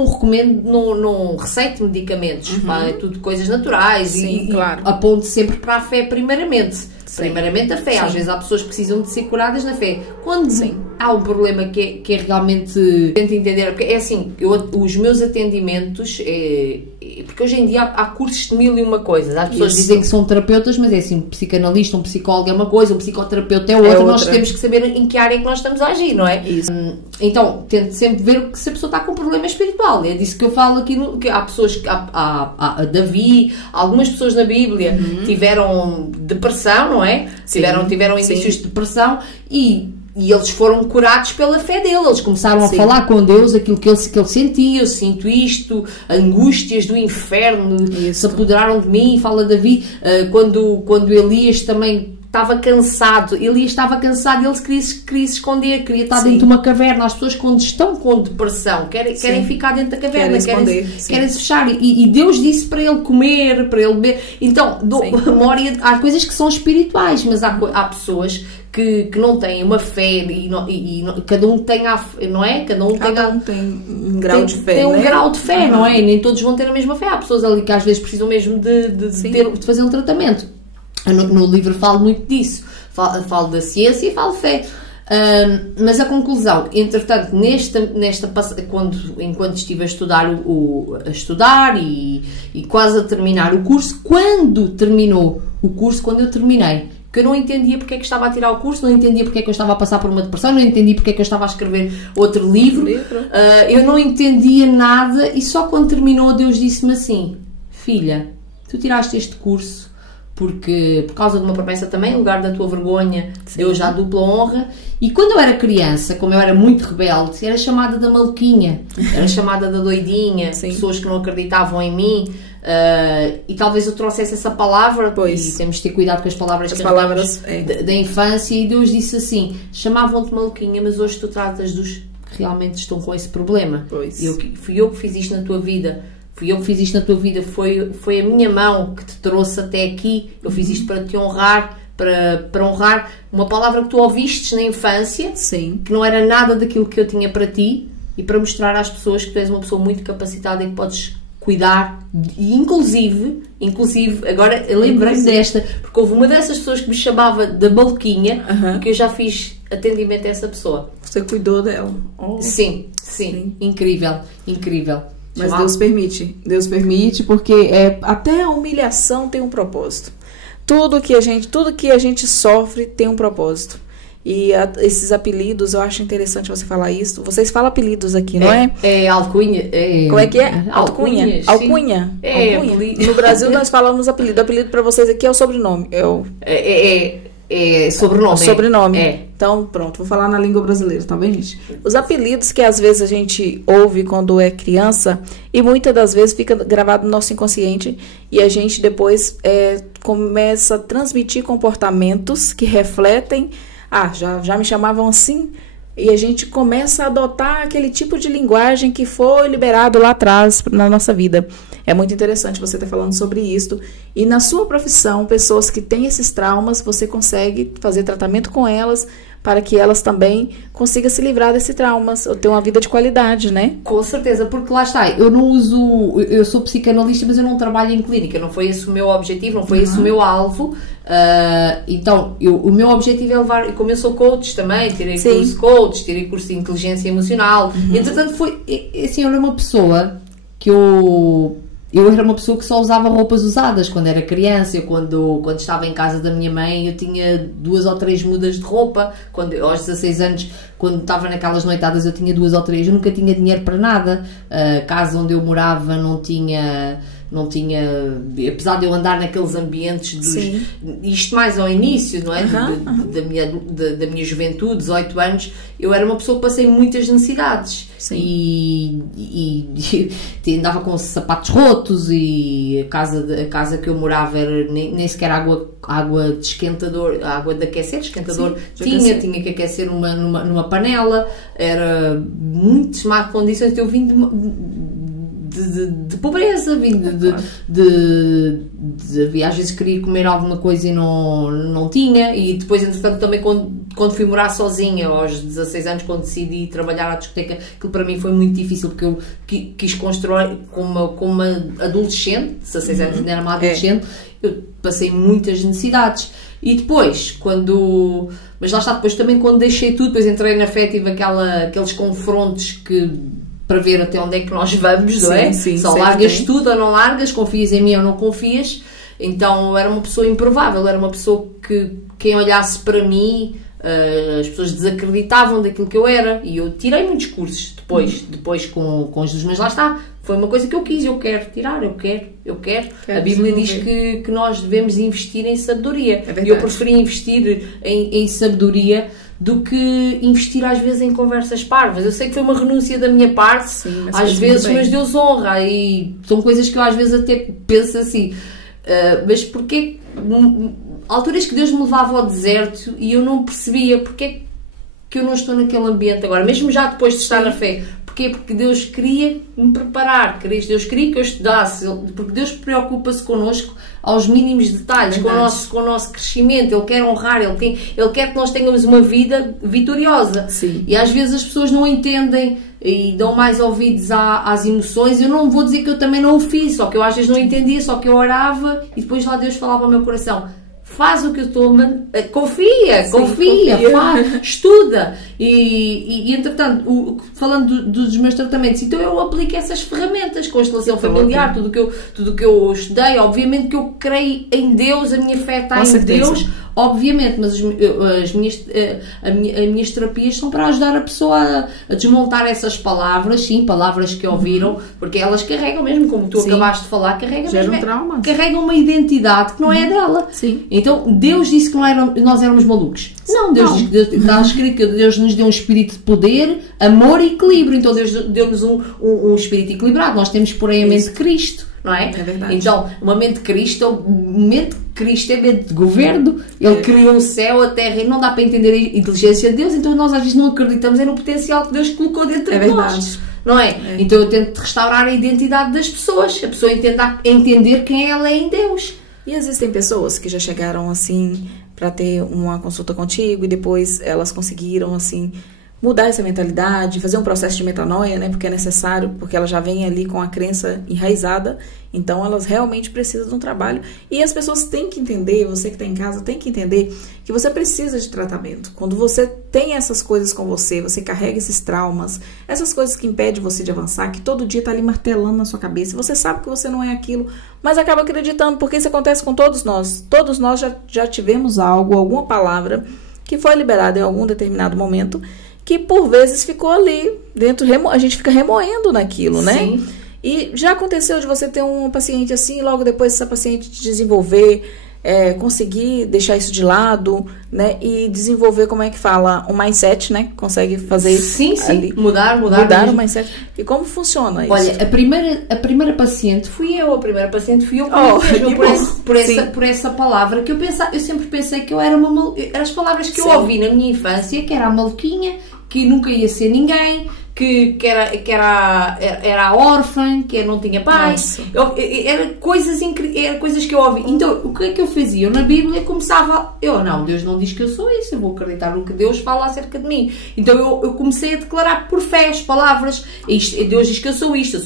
recomendo, não receito medicamentos, é tudo coisas naturais. Sim, claro. E aponto sempre para a fé primeiramente. Primeiramente a fé. Sim. Às vezes há pessoas que precisam de ser curadas na fé. Quando há um problema que é realmente... Tento entender, porque é assim, os meus atendimentos, porque hoje em dia há cursos de 1001 coisas. As pessoas dizem que são terapeutas, mas é assim, um psicanalista, um psicólogo é uma coisa, um psicoterapeuta é outra. Nós temos que saber em que área é que nós estamos a agir, não é? Isso. Então, tento sempre ver se a pessoa está com um problema espiritual. É disso que eu falo aqui, que há pessoas, há Davi, algumas pessoas na Bíblia tiveram depressão, não é? Tiveram inícios de depressão e eles foram curados pela fé dele. Eles começaram a falar com Deus aquilo que ele sentia: eu sinto isto, angústias do inferno se apoderaram de mim. Fala Davi, quando Elias também estava cansado, ele queria se esconder, queria estar dentro de uma caverna. As pessoas, quando estão com depressão, querem ficar dentro da caverna, querem se fechar, e Deus disse para ele comer, para ele beber. Então, há coisas que são espirituais, mas há pessoas que não têm uma fé e cada um tem não é? Cada um tem um grau de fé, um grau de fé, não é? Nem todos vão ter a mesma fé. Há pessoas ali que às vezes precisam mesmo de fazer um tratamento. No livro falo muito disso, falo da ciência e falo de fé, mas a conclusão, entretanto, enquanto estive a estudar e quase a terminar o curso, quando eu terminei, que eu não entendia porque é que estava a tirar o curso, não entendia porque é que eu estava a passar por uma depressão, não entendia porque é que eu estava a escrever outro livro. Eu não entendia nada, e só quando terminou Deus disse-me assim: filha, tu tiraste este curso porque, por causa de uma promessa também, em lugar da tua vergonha, Deus já dupla honra. E quando eu era criança, como eu era muito rebelde, era chamada da maluquinha, era chamada da doidinha, pessoas que não acreditavam em mim, e talvez eu trouxesse essa palavra, e temos de ter cuidado com as palavras da infância, e Deus disse assim: chamavam-te maluquinha, mas hoje tu tratas dos que realmente estão com esse problema. Fui eu que fiz isto na tua vida. fui eu que fiz isto na tua vida, foi a minha mão que te trouxe até aqui, eu fiz isto para te honrar, para honrar uma palavra que tu ouvistes na infância, Sim. que não era nada daquilo que eu tinha para ti, e para mostrar às pessoas que tu és uma pessoa muito capacitada e que podes cuidar, e inclusive agora eu lembrei-me desta, porque houve uma dessas pessoas que me chamava da maluquinha, e que eu já fiz atendimento a essa pessoa. Você cuidou dela. Oh. Sim, incrível. Mas Deus permite, porque até a humilhação tem um propósito. Tudo que a gente sofre tem um propósito. E esses apelidos, eu acho interessante você falar isso. Vocês falam apelidos aqui, não é? É alcunha. Como é que é? Alcunha. Alcunha. No Brasil nós falamos apelido. O apelido para vocês aqui é o sobrenome. É sobrenome. Sobrenome. É. Então, pronto, vou falar na língua brasileira, tá bem, gente? Os apelidos que às vezes a gente ouve quando é criança e muitas das vezes fica gravado no nosso inconsciente e a gente depois começa a transmitir comportamentos que refletem. Já me chamavam assim, e a gente começa a adotar aquele tipo de linguagem que foi liberado lá atrás na nossa vida. É muito interessante você estar falando sobre isso. E na sua profissão, pessoas que têm esses traumas, você consegue fazer tratamento com elas para que elas também consigam se livrar desses traumas, ou ter uma vida de qualidade, né? Com certeza, porque lá está, eu sou psicanalista, mas eu não trabalho em clínica, não foi esse o meu objetivo, não foi esse o meu alvo. Então, o meu objetivo é levar, como eu sou coach também, tirei curso de coach, tirei curso de inteligência emocional, entretanto assim, eu era uma pessoa que eu era uma pessoa que só usava roupas usadas quando era criança. Quando estava em casa da minha mãe, eu tinha 2 ou 3 mudas de roupa. Aos 16 anos, quando estava naquelas noitadas, eu tinha 2 ou 3. Eu nunca tinha dinheiro para nada. A casa onde eu morava não tinha, apesar de eu andar naqueles ambientes isto mais ao início, não é? Da minha juventude, 18 anos, eu era uma pessoa que passei muitas necessidades. E andava com sapatos rotos, e a casa que eu morava era nem sequer água de esquentador, água de aquecer, esquentador, tinha que aquecer numa panela, era muito má condições. Eu vim de pobreza, às vezes queria comer alguma coisa e não tinha, e depois entretanto também quando fui morar sozinha aos 16 anos, quando decidi trabalhar à discoteca, aquilo para mim foi muito difícil, porque eu quis construir como uma adolescente, 16 anos ainda era uma adolescente, eu passei muitas necessidades. E depois, mas lá está, depois também quando deixei tudo, depois entrei na fé, tive aqueles confrontos para ver até onde é que nós vamos, não é? Só largas tudo ou não largas, confias em mim ou não confias. Então eu era uma pessoa improvável, era uma pessoa que quem olhasse para mim, as pessoas desacreditavam daquilo que eu era, e eu tirei muitos cursos depois com Jesus, mas lá está, foi uma coisa que eu quis, eu quero tirar, eu quero. A Bíblia diz que nós devemos investir em sabedoria, e eu preferi investir em sabedoria do que investir às vezes em conversas parvas. Eu sei que foi uma renúncia da minha parte, às vezes, mas Deus honra, e são coisas que eu às vezes até penso assim, mas porque alturas que Deus me levava ao deserto e eu não percebia porque que eu não estou naquele ambiente agora, mesmo já depois de estar na fé. Porquê? Porque Deus queria me preparar, Deus queria que eu estudasse, porque Deus preocupa-se connosco aos mínimos detalhes, com o nosso crescimento. Ele quer honrar, Ele quer que nós tenhamos uma vida vitoriosa. E às vezes as pessoas não entendem e dão mais ouvidos às emoções. Eu não vou dizer que eu também não o fiz, só que eu às vezes não entendia, só que eu orava e depois lá Deus falava ao meu coração: faz o que eu estou a mandar, confia, faz, estuda. E entretanto, falando dos meus tratamentos, então eu aplico essas ferramentas, constelação familiar, tudo o que eu estudei. Obviamente que eu creio em Deus, a minha fé está em Deus, obviamente, mas as minhas terapias são para ajudar a pessoa a desmontar essas palavras, palavras que ouviram, porque elas carregam mesmo, como tu acabaste de falar, carregam uma identidade que não é dela. Então Deus disse que nós éramos malucos. Não, Deus diz que está escrito que Deus nos deu um espírito de poder, amor e equilíbrio. Então Deus deu-nos um espírito equilibrado. Nós temos, porém, a mente de Cristo, não é? É verdade. Então, uma mente de Cristo, é mente de governo. Ele criou o céu, a terra, e não dá para entender a inteligência de Deus. Então nós às vezes não acreditamos no potencial que Deus colocou dentro de nós. não é? Então eu tento restaurar a identidade das pessoas, a pessoa entender quem ela é em Deus. E existem pessoas que já chegaram assim para ter uma consulta contigo e depois elas conseguiram assim mudar essa mentalidade, fazer um processo de metanoia, né? Porque é necessário, porque ela já vem ali com a crença enraizada, então elas realmente precisam de um trabalho. E as pessoas têm que entender, você que está em casa tem que entender que você precisa de tratamento. Quando você tem essas coisas com você, você carrega esses traumas, essas coisas que impedem você de avançar, que todo dia está ali martelando na sua cabeça, você sabe que você não é aquilo, mas acaba acreditando, porque isso acontece com todos nós. Todos nós já tivemos algo, alguma palavra que foi liberada em algum determinado momento, que por vezes ficou ali dentro, a gente fica remoendo naquilo, né? Sim. E já aconteceu de você ter um paciente assim, e logo depois essa paciente desenvolver, conseguir deixar isso de lado, né? E desenvolver, como é que fala, um mindset, né? Consegue fazer sim, ali, mudar o mindset. E como funciona isso? Olha, a primeira paciente fui eu por essa palavra que eu sempre pensei que eu era as palavras que eu ouvi na minha infância, que era a maluquinha, que nunca ia ser ninguém, que era órfã, que não tinha pais. Era coisas que eu ouvi. Então, o que é que eu fazia? Eu na Bíblia começava... Deus não diz que eu sou isso, eu vou acreditar no que Deus fala acerca de mim. Então, eu comecei a declarar por fé as palavras. Deus diz que eu sou isto, eu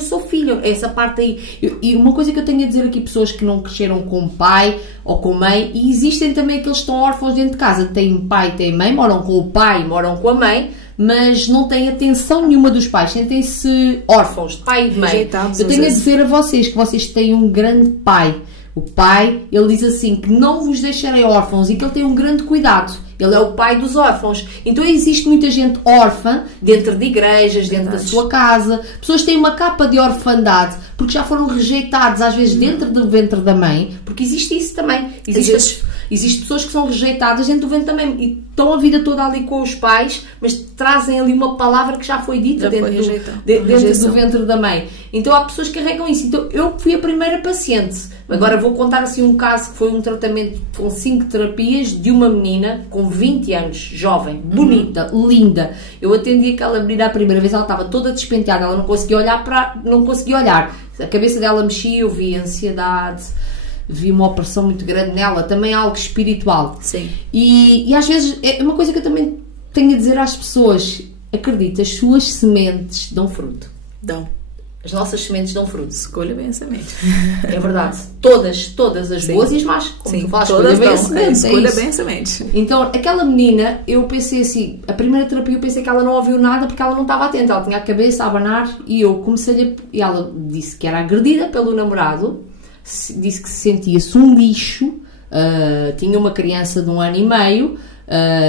sou filho. Essa parte aí. E uma coisa que eu tenho a dizer aqui, pessoas que não cresceram com pai ou com mãe, e existem também aqueles que estão órfãos dentro de casa. Têm pai, têm mãe, moram com o pai, moram com a mãe, mas não têm atenção nenhuma dos pais, sentem-se órfãos de pai e de mãe. Rejeitados, eu tenho a dizer a vocês que vocês têm um grande pai. O pai, ele diz assim, que não vos deixarei órfãos, e que ele tem um grande cuidado. Ele é o pai dos órfãos. Então existe muita gente órfã dentro de igrejas, dentro da sua casa. Pessoas têm uma capa de orfandade porque já foram rejeitados, às vezes dentro do ventre da mãe, porque existe isso também. Existem pessoas que são rejeitadas dentro do ventre da mãe e estão a vida toda ali com os pais, mas trazem ali uma palavra que já foi dita dentro do ventre da mãe. Então há pessoas que carregam isso. Então eu fui a primeira paciente. Agora vou contar assim um caso que foi um tratamento com 5 terapias de uma menina com 20 anos, jovem, bonita, linda. Eu atendi aquela menina a primeira vez, ela estava toda despenteada, ela não conseguia olhar. A cabeça dela mexia, eu vi ansiedade, vi uma opressão muito grande nela, também algo espiritual. Sim. E às vezes, é uma coisa que eu também tenho a dizer às pessoas, acredita, as suas sementes dão fruto. Dão. As nossas sementes dão fruto. Escolha bem a semente. É verdade. Todas as boas e as más. Como tu falas, escolha bem a semente. Escolha bem a semente. Então, aquela menina, eu pensei assim, a primeira terapia eu pensei que ela não ouviu nada porque ela não estava atenta. Ela tinha a cabeça a abanar e eu comecei-lhe... E ela disse que era agredida pelo namorado, disse que sentia-se um lixo, tinha uma criança de 1 ano e meio,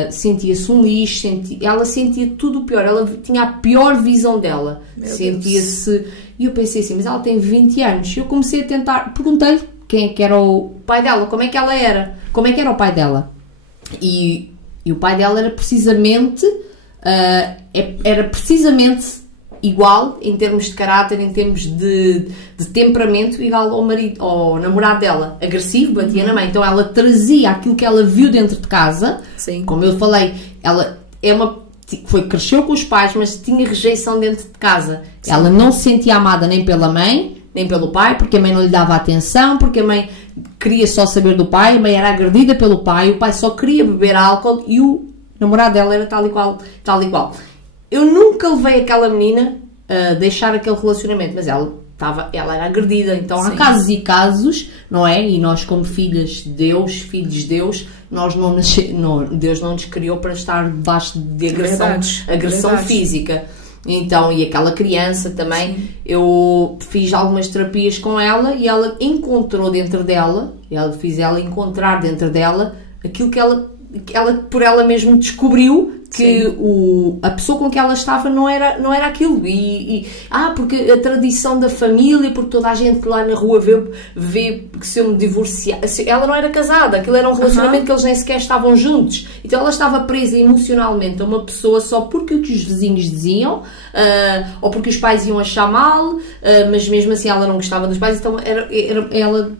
sentia-se um lixo, ela sentia tudo o pior, ela tinha a pior visão dela, sentia-se, e eu pensei assim, mas ela tem 20 anos, eu comecei a tentar, perguntei-lhe quem é que era o pai dela, como é que era o pai dela, e o pai dela era precisamente igual em termos de caráter, em termos de temperamento, igual ao namorado dela, agressivo, batia na mãe. Então ela trazia aquilo que ela viu dentro de casa. Sim. Como eu falei, ela cresceu com os pais, mas tinha rejeição dentro de casa. Sim. Ela não se sentia amada nem pela mãe, nem pelo pai, porque a mãe não lhe dava atenção, porque a mãe queria só saber do pai, a mãe era agredida pelo pai, o pai só queria beber álcool e o namorado dela era tal e qual. Eu nunca levei aquela menina a deixar aquele relacionamento, mas ela era agredida. Então, há casos e casos, não é? E nós, como filhos de Deus, Deus não nos criou para estar debaixo de agressão física. Então, e aquela criança também, sim. Eu fiz algumas terapias com ela e ela encontrou dentro dela, fiz ela encontrar dentro dela aquilo que ela por ela mesma descobriu que a pessoa com que ela estava não era aquilo. Porque a tradição da família, porque toda a gente lá na rua vê que se eu me divorciar... Ela não era casada, aquilo era um relacionamento que eles nem sequer estavam juntos. Então ela estava presa emocionalmente a uma pessoa só porque os vizinhos diziam, ou porque os pais iam achar mal, mas mesmo assim ela não gostava dos pais, então ela...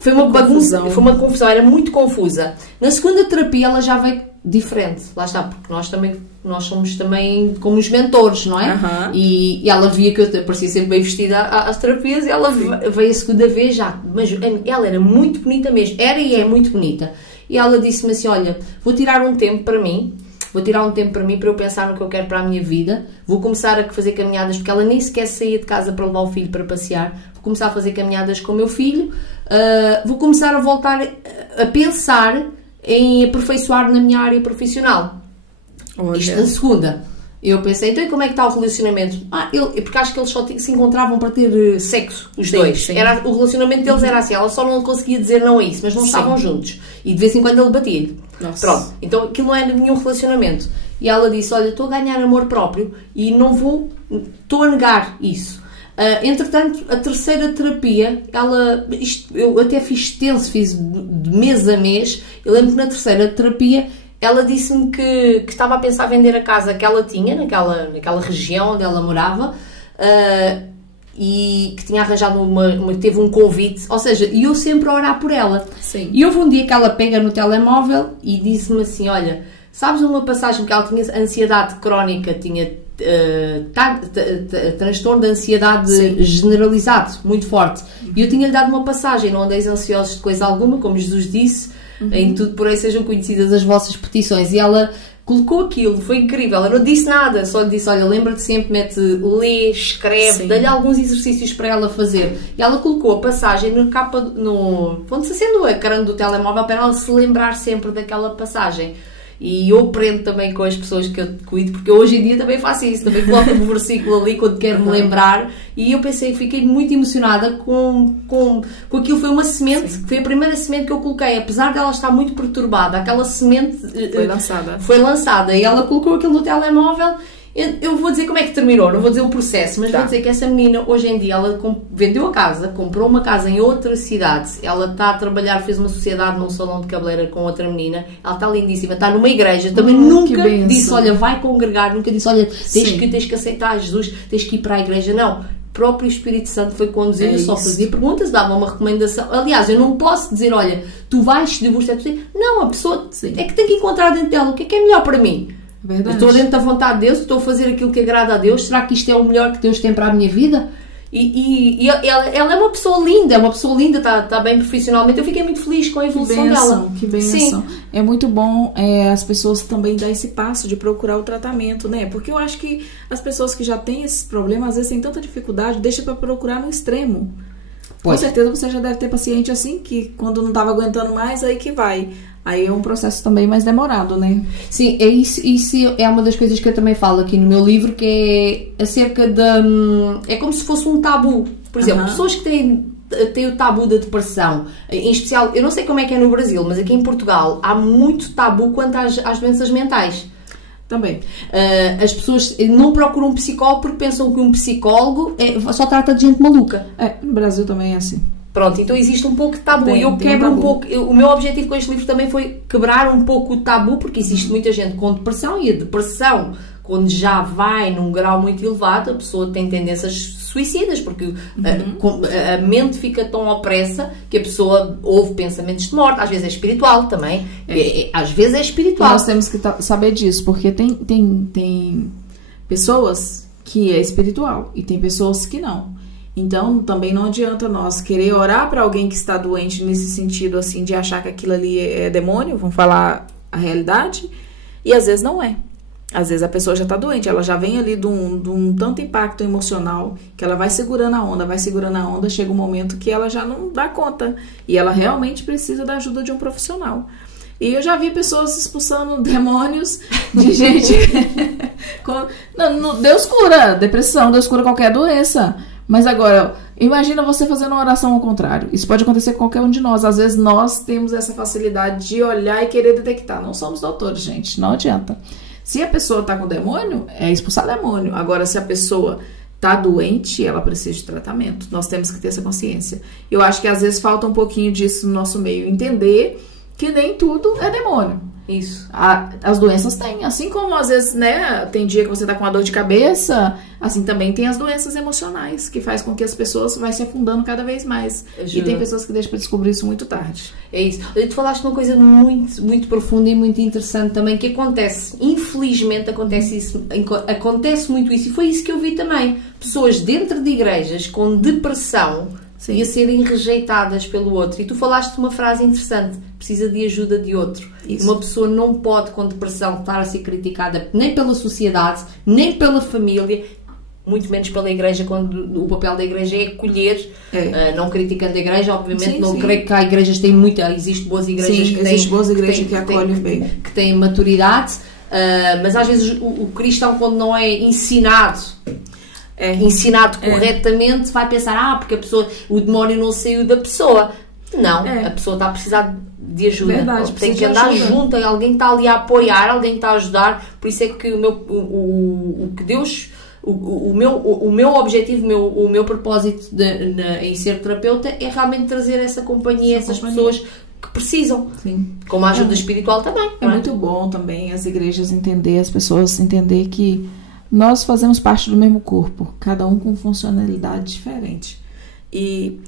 Foi uma bagunça, foi uma confusão, era muito confusa. Na segunda terapia ela já veio diferente, lá está, porque nós somos também como os mentores, não é? Uhum. E ela via que eu parecia sempre bem vestida às terapias e ela veio a segunda vez já, mas ela era muito bonita mesmo, era e é muito bonita. E ela disse-me assim, olha, vou tirar um tempo para mim para eu pensar no que eu quero para a minha vida, vou começar a fazer caminhadas, porque ela nem sequer saía de casa para levar o filho para passear, vou começar a fazer caminhadas com o meu filho, vou começar a voltar a pensar em aperfeiçoar na minha área profissional. Olha. Isto na segunda. Eu pensei, então e como é que está o relacionamento? Porque acho que eles só se encontravam para ter sexo, os dois. Sim. O relacionamento deles era assim, ela só não conseguia dizer não a isso, mas não estavam juntos. E de vez em quando ele batia-lhe. Pronto, então aquilo não era nenhum relacionamento. E ela disse, olha, estou a ganhar amor próprio e estou a negar isso. Entretanto, a terceira terapia, eu até fiz extenso, fiz de mês a mês. Eu lembro que na terceira terapia ela disse-me que estava a pensar vender a casa que ela tinha, naquela região onde ela morava, e que tinha arranjado teve um convite, ou seja, e eu sempre a orar por ela. Sim. E houve um dia que ela pega no telemóvel e disse-me assim, olha, sabes uma passagem que ela tinha ansiedade crónica, tinha transtorno de ansiedade Sim. generalizado, muito forte. E eu tinha-lhe dado uma passagem, não andeis ansiosos de coisa alguma, como Jesus disse, em tudo por aí sejam conhecidas as vossas petições. E ela colocou aquilo, foi incrível. Ela não disse nada, só lhe disse, olha, lembra-te sempre, lê, escreve, dá-lhe alguns exercícios para ela fazer. E ela colocou a passagem na capa, onde se acende o ecrã do telemóvel para ela se lembrar sempre daquela passagem. E eu aprendo também com as pessoas que eu cuido, porque eu hoje em dia também faço isso, também coloco um versículo ali quando quero me lembrar, e eu fiquei muito emocionada com aquilo. Foi uma semente, que foi a primeira semente que eu coloquei, apesar dela estar muito perturbada, aquela semente foi lançada e ela colocou aquilo no telemóvel. Eu vou dizer como é que terminou, não vou dizer o processo, mas vou dizer que essa menina, hoje em dia, ela vendeu a casa, comprou uma casa em outra cidade, ela está a trabalhar, fez uma sociedade num salão de cabeleireira com outra menina, ela está lindíssima, está numa igreja, também nunca disse, olha, vai congregar, nunca disse, olha, tens que aceitar Jesus, tens que ir para a igreja, não. O próprio Espírito Santo foi conduzindo, eu só fazia perguntas, dava uma recomendação. Aliás, eu não posso dizer, olha, tu vais te divorciar, não, a pessoa é que tem que encontrar dentro dela o que é melhor para mim. Verdade. Estou dentro da vontade de Deus, estou a fazer aquilo que agrada a Deus, será que isto é o melhor que Deus tem para a minha vida? E ela é uma pessoa linda, está bem profissionalmente. Eu fiquei muito feliz com a evolução dela. Que benção. É muito bom as pessoas também dar esse passo de procurar o tratamento, né? Porque eu acho que as pessoas que já têm esses problemas, às vezes têm tanta dificuldade, deixa para procurar no extremo. Com certeza você já deve ter paciente assim, que quando não estava aguentando mais, aí que vai. Aí é um processo também mais demorado, né? Sim, isso é uma das coisas que eu também falo aqui no meu livro, que é acerca é como se fosse um tabu. Por exemplo, pessoas que têm o tabu da depressão, em especial, eu não sei como é que é no Brasil, mas aqui em Portugal há muito tabu quanto às doenças mentais. Também. As pessoas não procuram um psicólogo porque pensam que um psicólogo só trata de gente maluca. No Brasil também é assim. Pronto, então existe um pouco de tabu. Eu quebro um pouco. O meu objetivo com este livro também foi quebrar um pouco o tabu, porque existe muita gente com depressão, e a depressão, quando já vai num grau muito elevado, a pessoa tem tendências suicidas, porque a mente fica tão opressa que a pessoa ouve pensamentos de morte. Às vezes é espiritual também. Às vezes é espiritual. Nós temos que saber disso, porque tem pessoas que é espiritual e tem pessoas que não. Então, também não adianta nós querer orar para alguém que está doente nesse sentido, assim, de achar que aquilo ali é demônio, vamos falar a realidade, e às vezes não é. Às vezes a pessoa já está doente, ela já vem ali de um tanto impacto emocional, que ela vai segurando a onda, chega um momento que ela já não dá conta, e ela realmente precisa da ajuda de um profissional. E eu já vi pessoas expulsando demônios de gente... Deus cura depressão, Deus cura qualquer doença. Mas agora, imagina você fazendo uma oração ao contrário. Isso pode acontecer com qualquer um de nós. Às vezes nós temos essa facilidade de olhar e querer detectar. Não somos doutores, gente. Não adianta. Se a pessoa está com demônio, é expulsar demônio. Agora, se a pessoa está doente, ela precisa de tratamento. Nós temos que ter essa consciência. Eu acho que às vezes falta um pouquinho disso no nosso meio. Entender que nem tudo é demônio. Isso. As doenças têm, assim como às vezes, né, tem dia que você tá com uma dor de cabeça, assim também tem as doenças emocionais, que faz com que as pessoas vai se afundando cada vez mais. E tem pessoas que deixam pra descobrir isso muito tarde. É isso. Tu falaste uma coisa muito, muito profunda e muito interessante também, que acontece, infelizmente acontece muito isso, e foi isso que eu vi também. Pessoas dentro de igrejas com depressão, sim, e a serem rejeitadas pelo outro. E tu falaste de uma frase interessante: precisa de ajuda de outro. Isso. Uma pessoa não pode, com depressão, estar a ser criticada nem pela sociedade, nem pela família, muito menos pela igreja, quando o papel da igreja é acolher, não criticando a igreja, obviamente. Sim, não sim. Creio que há igrejas que têm existem boas igrejas, sim, que têm boas igrejas que acolhem bem, que têm maturidade, mas às vezes o cristão, quando não é ensinado corretamente, vai pensar, porque o demónio não saiu da pessoa. Não, a pessoa está a precisar de ajuda. Verdade, tem que andar junto, alguém que está ali a apoiar, alguém que está a ajudar. Por isso é que o meu objetivo, o meu propósito em ser terapeuta é realmente trazer essa companhia a essas pessoas que precisam. Sim. Como a ajuda espiritual também. É muito bom também as igrejas as pessoas entender que nós fazemos parte do mesmo corpo, cada um com funcionalidade diferente. E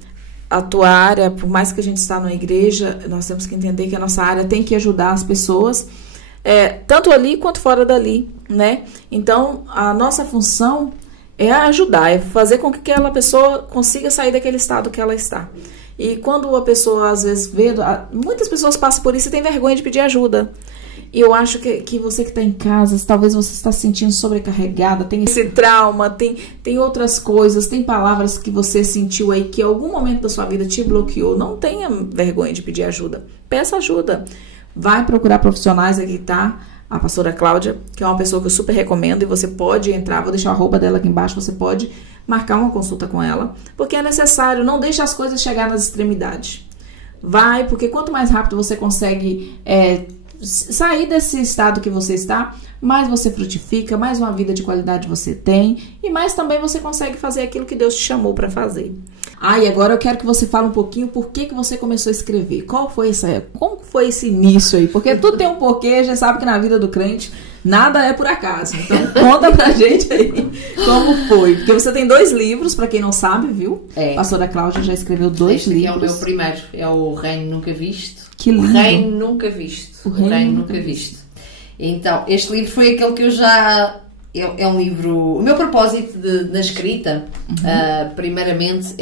a tua área, por mais que a gente está numa igreja, nós temos que entender que a nossa área tem que ajudar as pessoas, tanto ali quanto fora dali, né? Então, a nossa função é ajudar, é fazer com que aquela pessoa consiga sair daquele estado que ela está. E quando a pessoa, às vezes, muitas pessoas passam por isso e tem vergonha de pedir ajuda. E eu acho que você que está em casa, talvez você está se sentindo sobrecarregada, tem esse trauma, tem outras coisas, tem palavras que você sentiu aí que em algum momento da sua vida te bloqueou. Não tenha vergonha de pedir ajuda. Peça ajuda. Vai procurar profissionais. Aqui tá a pastora Cláudia, que é uma pessoa que eu super recomendo, e você pode entrar, vou deixar o arroba dela aqui embaixo, você pode marcar uma consulta com ela, porque é necessário, não deixe as coisas chegar nas extremidades. Vai, porque quanto mais rápido você consegue sair desse estado que você está, mais você frutifica, mais uma vida de qualidade você tem, e mais também você consegue fazer aquilo que Deus te chamou para fazer. E agora eu quero que você fale um pouquinho por que você começou a escrever. Como foi esse início aí? Porque tudo tem um porquê, a gente sabe que na vida do crente nada é por acaso. Então conta pra gente aí como foi. Porque você tem 2 livros, pra quem não sabe, viu? A pastora Cláudia já escreveu 2 livros. É o meu primeiro, é o Reino Nunca Visto. Que lindo. O Reino Nunca Visto. O Reino Nunca Visto. Então, este livro foi aquele que eu já... É um livro... O meu propósito na escrita, primeiramente,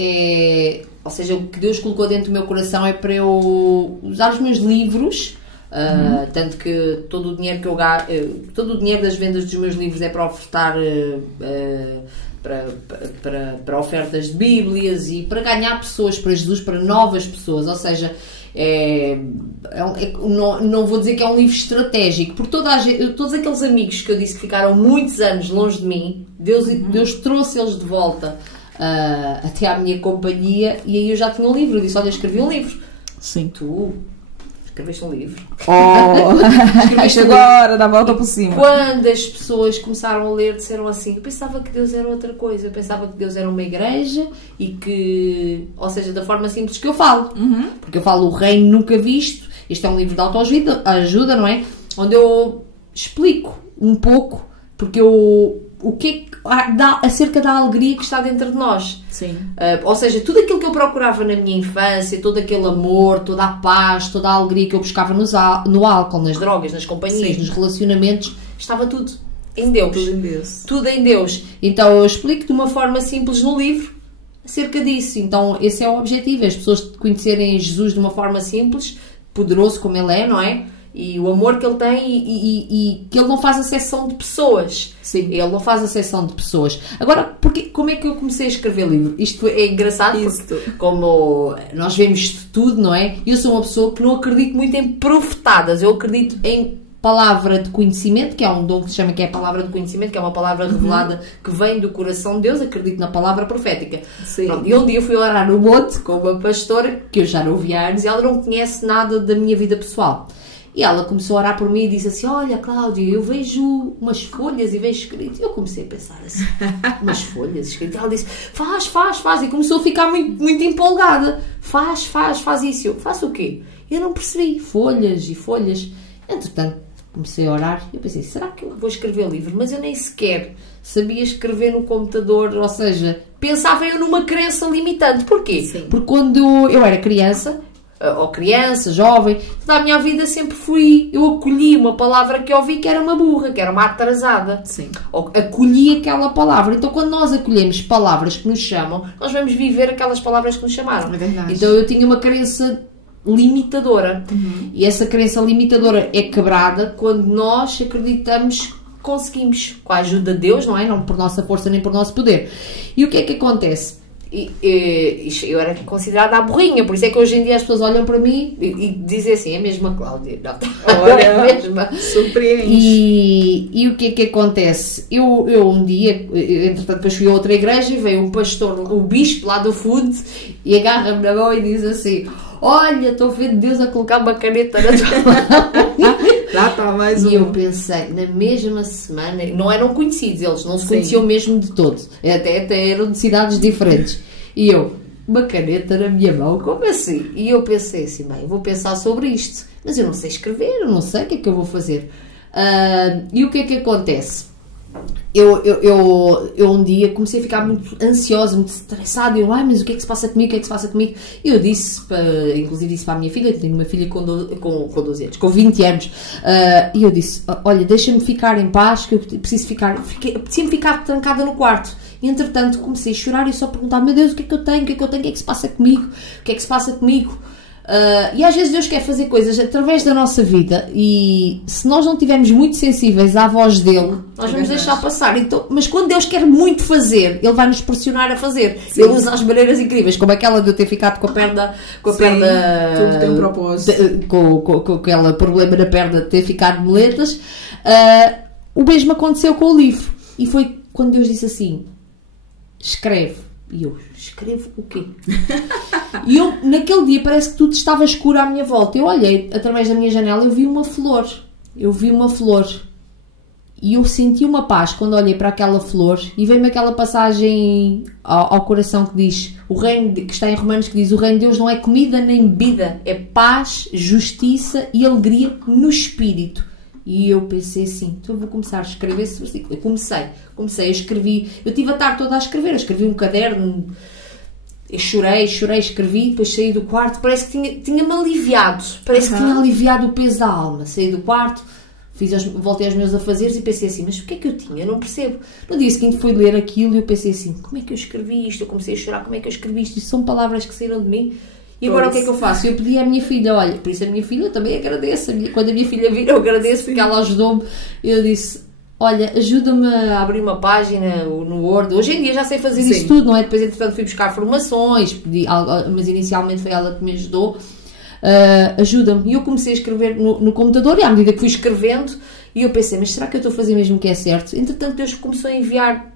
ou seja, o que Deus colocou dentro do meu coração é para eu usar os meus livros, tanto que todo o dinheiro que eu todo o dinheiro das vendas dos meus livros é para ofertar para ofertas de Bíblias e para ganhar pessoas para Jesus, para novas pessoas. Ou seja, não vou dizer que é um livro estratégico, porque todos aqueles amigos que eu disse que ficaram muitos anos longe de mim, Deus trouxe-eles de volta até à minha companhia, e aí eu já tinha um livro. Eu disse: olha, escrevi um livro. Sim. Tu escreveste um livro. Chegou a hora da volta por cima. Quando as pessoas começaram a ler, disseram assim: eu pensava que Deus era outra coisa, eu pensava que Deus era uma igreja, e que, ou seja, da forma simples que eu falo, porque eu falo o Reino Nunca Visto. Este é um livro de autoajuda, não é? Onde eu explico um pouco porque o que acerca da alegria que está dentro de nós. Sim. Ou seja, tudo aquilo que eu procurava na minha infância, todo aquele amor, toda a paz, toda a alegria que eu buscava no álcool, nas drogas, nas companhias, nos relacionamentos, estava tudo em Deus. Tudo em Deus. Tudo em Deus. Então eu explico de uma forma simples no livro acerca disso. Então esse é o objetivo, as pessoas conhecerem Jesus de uma forma simples, poderoso como Ele é, não é? E o amor que Ele tem, e que Ele não faz acepção de pessoas. Sim. Ele não faz acepção de pessoas. Agora, como é que eu comecei a escrever livro? Isto é engraçado, porque como nós vemos de tudo, não é? Eu sou uma pessoa que não acredito muito em profetadas. Eu acredito em palavra de conhecimento, que é um dom que se chama, que é a palavra de conhecimento, que é uma palavra revelada que vem do coração de Deus. Acredito na palavra profética. Pronto, e um dia fui orar no monte com uma pastora que eu já não ouvi há anos, e ela não conhece nada da minha vida pessoal. E ela começou a orar por mim e disse assim: olha, Cláudia, eu vejo umas folhas e vejo escrito. Eu comecei a pensar assim: umas folhas escritas. Ela disse: faz. E começou a ficar muito, muito empolgada. Faz isso. Eu faço o quê? Eu não percebi. Folhas e folhas. Entretanto, comecei a orar e eu pensei, será que eu vou escrever livro? Mas eu nem sequer sabia escrever no computador, ou seja, pensava eu numa crença limitante. Porquê? Sim. Porque quando eu era criança, jovem, toda a minha vida sempre eu acolhi uma palavra que ouvi que era uma burra, que era uma atrasada. Sim. Acolhi aquela palavra. Então quando nós acolhemos palavras que nos chamam, nós vamos viver aquelas palavras que nos chamaram. É verdade. Então eu tinha uma crença limitadora. E essa crença limitadora é quebrada quando nós acreditamos que conseguimos, com a ajuda de Deus, não é? Não por nossa força nem por nosso poder. E o que é que acontece? Eu era considerada a burrinha, por isso é que hoje em dia as pessoas olham para mim e dizem assim, é mesmo a Cláudia. Não, olha, é a mesma. Surpreende. E o que é que acontece? Eu um dia, entretanto, depois fui a outra igreja e veio um pastor, o bispo lá do fundo, e agarra-me na mão e diz assim: olha, estou a ver Deus a colocar uma caneta na tua mão. Já está mais um. E eu pensei, na mesma semana, não eram conhecidos, eles não se conheciam mesmo de todo, até eram de cidades diferentes. E eu, uma caneta na minha mão, como assim? E eu pensei assim, bem, vou pensar sobre isto, mas eu não sei escrever, eu não sei o que é que eu vou fazer. E o que é que acontece? Eu um dia comecei a ficar muito ansiosa, muito estressada. Eu, mas o que é que se passa comigo? O que é que se passa comigo? E eu disse, inclusive disse para a minha filha, eu tenho uma filha com 12 anos, com 20 anos, e eu disse, olha, deixa-me ficar em paz, que eu preciso preciso-me ficar trancada no quarto. E entretanto comecei a chorar e só perguntar, meu Deus, o que é que eu tenho? O que é que eu tenho? O que é que se passa comigo? O que é que se passa comigo? E às vezes Deus quer fazer coisas através da nossa vida e se nós não estivermos muito sensíveis à voz dele, nós vamos deixar passar. Então, mas quando Deus quer muito fazer, Ele vai nos pressionar a fazer. Sim. Ele usa as maneiras incríveis, como aquela de eu ter ficado com a perna... Tudo tem um propósito. Com aquele problema na perna de ter ficado moletas. O mesmo aconteceu com o livro. E foi quando Deus disse assim, escreve. E eu, escrevo o quê? E eu, naquele dia, parece que tudo estava escuro à minha volta. Eu olhei através da minha janela, eu vi uma flor. E eu senti uma paz quando olhei para aquela flor e veio-me aquela passagem ao coração que diz, o reino que está em Romanos, que diz, o reino de Deus não é comida nem bebida, é paz, justiça e alegria no espírito. E eu pensei assim, então eu vou começar a escrever esse versículo. Eu comecei, eu escrevi, eu tive a tarde toda a escrever, eu escrevi um caderno, eu chorei, escrevi, depois saí do quarto, parece que tinha-me aliviado, que tinha aliviado o peso da alma. Saí do quarto, voltei aos meus afazeres e pensei assim, mas o que é que eu tinha? Eu não percebo. No dia seguinte fui ler aquilo e eu pensei assim, como é que eu escrevi isto? Eu comecei a chorar, como é que eu escrevi isto? Isto são palavras que saíram de mim. E agora o que é que eu faço? Eu pedi à minha filha, olha, por isso a minha filha também agradece. Quando a minha filha vir, eu agradeço porque ela ajudou-me. Eu disse, olha, ajuda-me a abrir uma página no Word. Hoje em dia já sei fazer isso tudo, não é? Depois, entretanto, fui buscar formações, mas inicialmente foi ela que me ajudou. Ajuda-me. E eu comecei a escrever no computador e à medida que fui escrevendo, e eu pensei, mas será que eu estou a fazer mesmo o que é certo? Entretanto, Deus começou a enviar,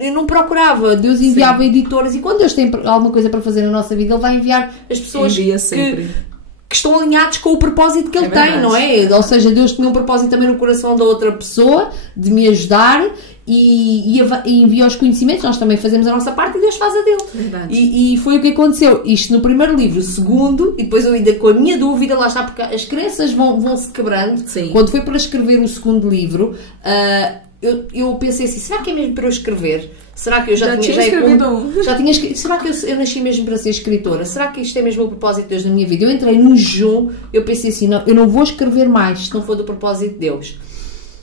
eu não procurava, Deus enviava editoras, e quando Deus tem alguma coisa para fazer na nossa vida, Ele vai enviar as pessoas que estão alinhados com o propósito que Ele tem, não é? Ou seja, Deus tinha um propósito também no coração da outra pessoa, de me ajudar, e envia os conhecimentos, nós também fazemos a nossa parte e Deus faz a dele. E foi o que aconteceu. Isto no primeiro livro. O segundo, e depois eu ainda com a minha dúvida, lá está, porque as crenças vão-se quebrando. Sim. Quando foi para escrever o segundo livro, eu pensei assim, será que é mesmo para eu escrever? Será que eu já tinha escrevido? Já tinha escrito. Será que eu nasci mesmo para ser escritora? Será que isto é mesmo o propósito de Deus na minha vida? Eu entrei num jejum, eu pensei assim, não, eu não vou escrever mais se não for do propósito de Deus.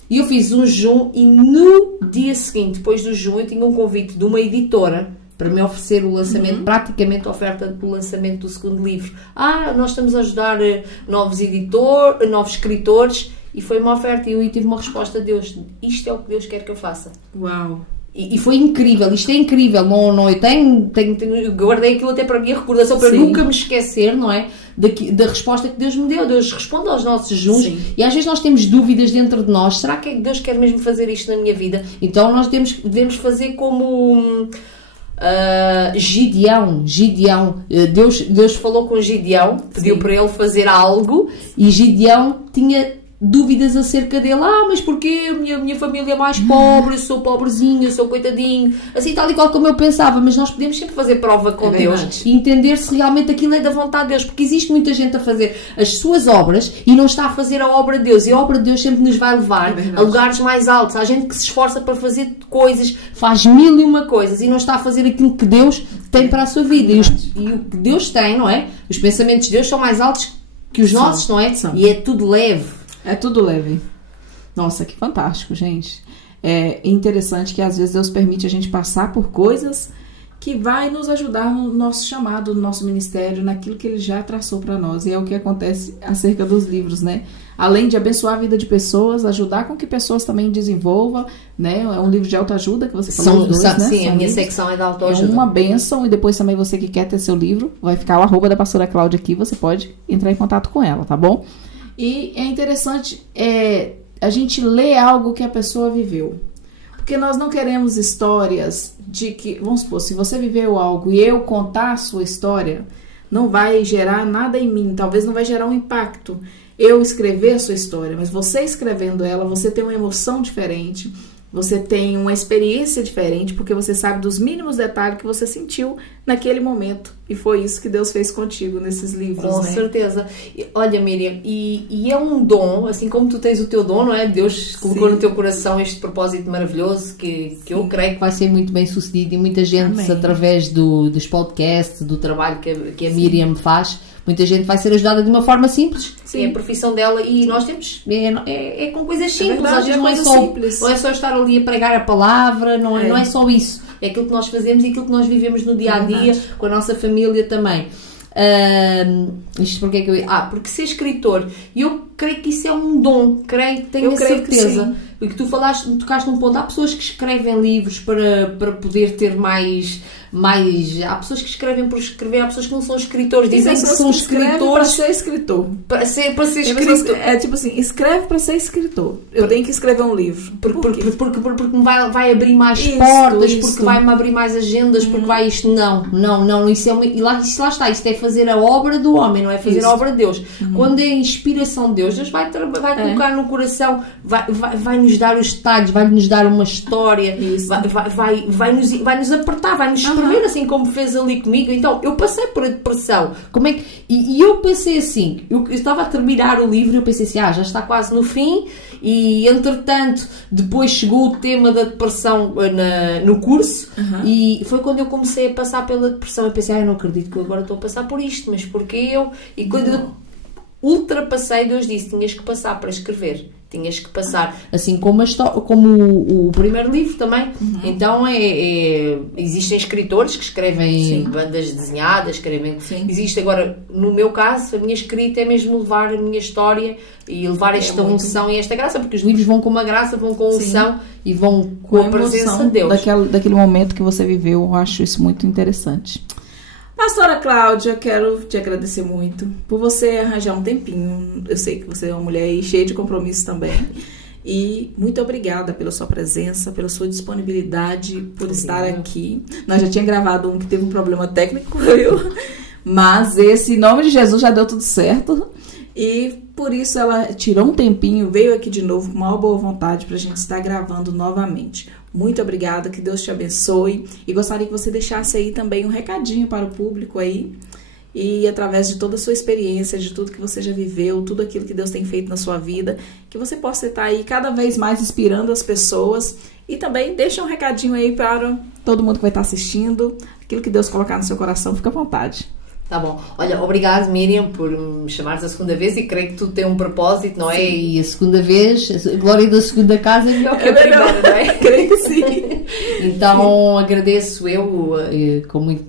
E eu fiz um jejum e no dia seguinte, depois do jejum, eu tinha um convite de uma editora para me oferecer o lançamento, praticamente a oferta do lançamento do segundo livro. Nós estamos a ajudar novos escritores, e foi uma oferta e eu tive uma resposta de Deus. Isto é o que Deus quer que eu faça. Uau! E foi incrível, isto é incrível. Eu guardei aquilo até para a minha recordação, para nunca me esquecer, não é? Da resposta que Deus me deu. Deus responde aos nossos jejuns. E às vezes nós temos dúvidas dentro de nós. Será que Deus quer mesmo fazer isto na minha vida? Então nós devemos fazer como Gideão. Deus falou com Gideão, pediu para ele fazer algo, e Gideão tinha dúvidas acerca dele. Mas porquê a minha família é mais pobre, eu sou pobrezinho, eu sou coitadinho, assim tal e qual como eu pensava. Mas nós podemos sempre fazer prova com Deus e entender se realmente aquilo é da vontade de Deus, porque existe muita gente a fazer as suas obras e não está a fazer a obra de Deus, e a obra de Deus sempre nos vai levar a lugares mais altos. Há gente que se esforça para fazer coisas, faz 1001 coisas e não está a fazer aquilo que Deus tem para a sua vida, e o que Deus tem, não é? Os pensamentos de Deus são mais altos que os nossos, não é? E é tudo leve. É tudo leve. Nossa, que fantástico, gente. É interessante que às vezes Deus permite a gente passar por coisas que vai nos ajudar no nosso chamado, no nosso ministério, naquilo que Ele já traçou para nós. E é o que acontece acerca dos livros, né? Além de abençoar a vida de pessoas, ajudar com que pessoas também desenvolvam, né? É um livro de autoajuda que você falou. Sim, a minha secção é da autoajuda. É uma bênção, e depois também você que quer ter seu livro, vai ficar o @ da pastora Cláudia aqui, você pode entrar em contato com ela, tá bom? E é interessante a gente ler algo que a pessoa viveu. Porque nós não queremos histórias de que, vamos supor, se você viveu algo e eu contar a sua história, não vai gerar nada em mim, talvez não vai gerar um impacto eu escrever a sua história, mas você escrevendo ela, você tem uma emoção diferente, você tem uma experiência diferente, porque você sabe dos mínimos detalhes que você sentiu naquele momento. E foi isso que Deus fez contigo nesses livros, Com certeza. Olha, Miriam, e é um dom, assim como tu tens o teu dom, não é? Deus colocou no teu coração este propósito maravilhoso que eu creio que vai ser muito bem sucedido, e muita gente, através dos podcasts, do trabalho que a Miriam faz, muita gente vai ser ajudada de uma forma simples. É a profissão dela, e nós temos é com coisas simples. Verdade, às vezes não é só estar ali a pregar a palavra, não é só isso. É aquilo que nós fazemos e aquilo que nós vivemos no dia a dia, com a nossa família também. Isto porque é que eu... porque ser escritor, eu creio que isso é um dom, tenho a certeza. Porque tu tocaste num ponto, há pessoas que escrevem livros para poder ter mais... Há pessoas que escrevem por escrever, há pessoas que não são escritores, dizem que são escritores para ser escritor. Para ser escritor. É tipo assim, escreve para ser escritor. Eu tenho que escrever um livro. Porque me vai abrir mais portas, porque vai-me abrir mais agendas, porque vai isto. Não, isso é lá está, isto é fazer a obra do homem, não é fazer a obra de Deus. Quando é a inspiração de Deus, Deus vai colocar no coração, vai nos dar os detalhes, vai nos dar uma história, vai nos apertar, vai nos primeiro, assim como fez ali comigo. Então, eu passei por a depressão. E eu pensei assim, eu estava a terminar o livro e eu pensei assim, já está quase no fim, e entretanto, depois chegou o tema da depressão no curso, e foi quando eu comecei a passar pela depressão. Eu pensei, eu não acredito que eu agora estou a passar por isto, mas porquê eu? E quando eu ultrapassei, Deus disse, tinhas que passar para escrever. Tinhas que passar, assim como o primeiro livro também. Então existem escritores que escrevem bandas desenhadas, existe agora, no meu caso, a minha escrita é mesmo levar a minha história e levar esta unção e esta graça, porque os livros vão com uma graça, vão com unção e vão com a presença de Deus. Daquele momento que você viveu, eu acho isso muito interessante. Pastora Cláudia, quero te agradecer muito por você arranjar um tempinho. Eu sei que você é uma mulher cheia de compromisso também. E muito obrigada pela sua presença, pela sua disponibilidade, por estar aqui. Nós já tínhamos gravado um que teve um problema técnico, mas esse, em nome de Jesus, já deu tudo certo. E por isso ela tirou um tempinho, veio aqui de novo com uma boa vontade para a gente estar gravando novamente. Muito obrigada, que Deus te abençoe, e gostaria que você deixasse aí também um recadinho para o público aí, e através de toda a sua experiência, de tudo que você já viveu, tudo aquilo que Deus tem feito na sua vida, que você possa estar aí cada vez mais inspirando as pessoas, e também deixa um recadinho aí para todo mundo que vai estar assistindo, aquilo que Deus colocar no seu coração, fica à vontade. Tá bom. Olha, obrigado, Miriam, por me chamares a segunda vez, e creio que tu tens um propósito, não é? Sim. E a segunda vez, a glória da segunda casa é melhor que a primeira, não é? Creio que sim. Então, agradeço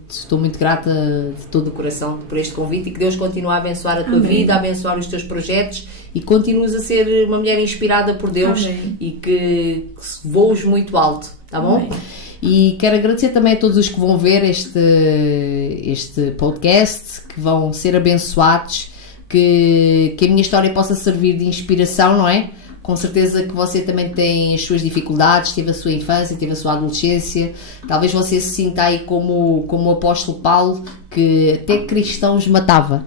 estou muito grata de todo o coração por este convite, e que Deus continue a abençoar a tua vida, a abençoar os teus projetos, e continues a ser uma mulher inspirada por Deus. Amém. E que voes muito alto, tá bom? Amém. E quero agradecer também a todos os que vão ver este podcast, que vão ser abençoados, que a minha história possa servir de inspiração, não é? Com certeza que você também tem as suas dificuldades, teve a sua infância, teve a sua adolescência. Talvez você se sinta aí como o apóstolo Paulo, que até cristãos matava.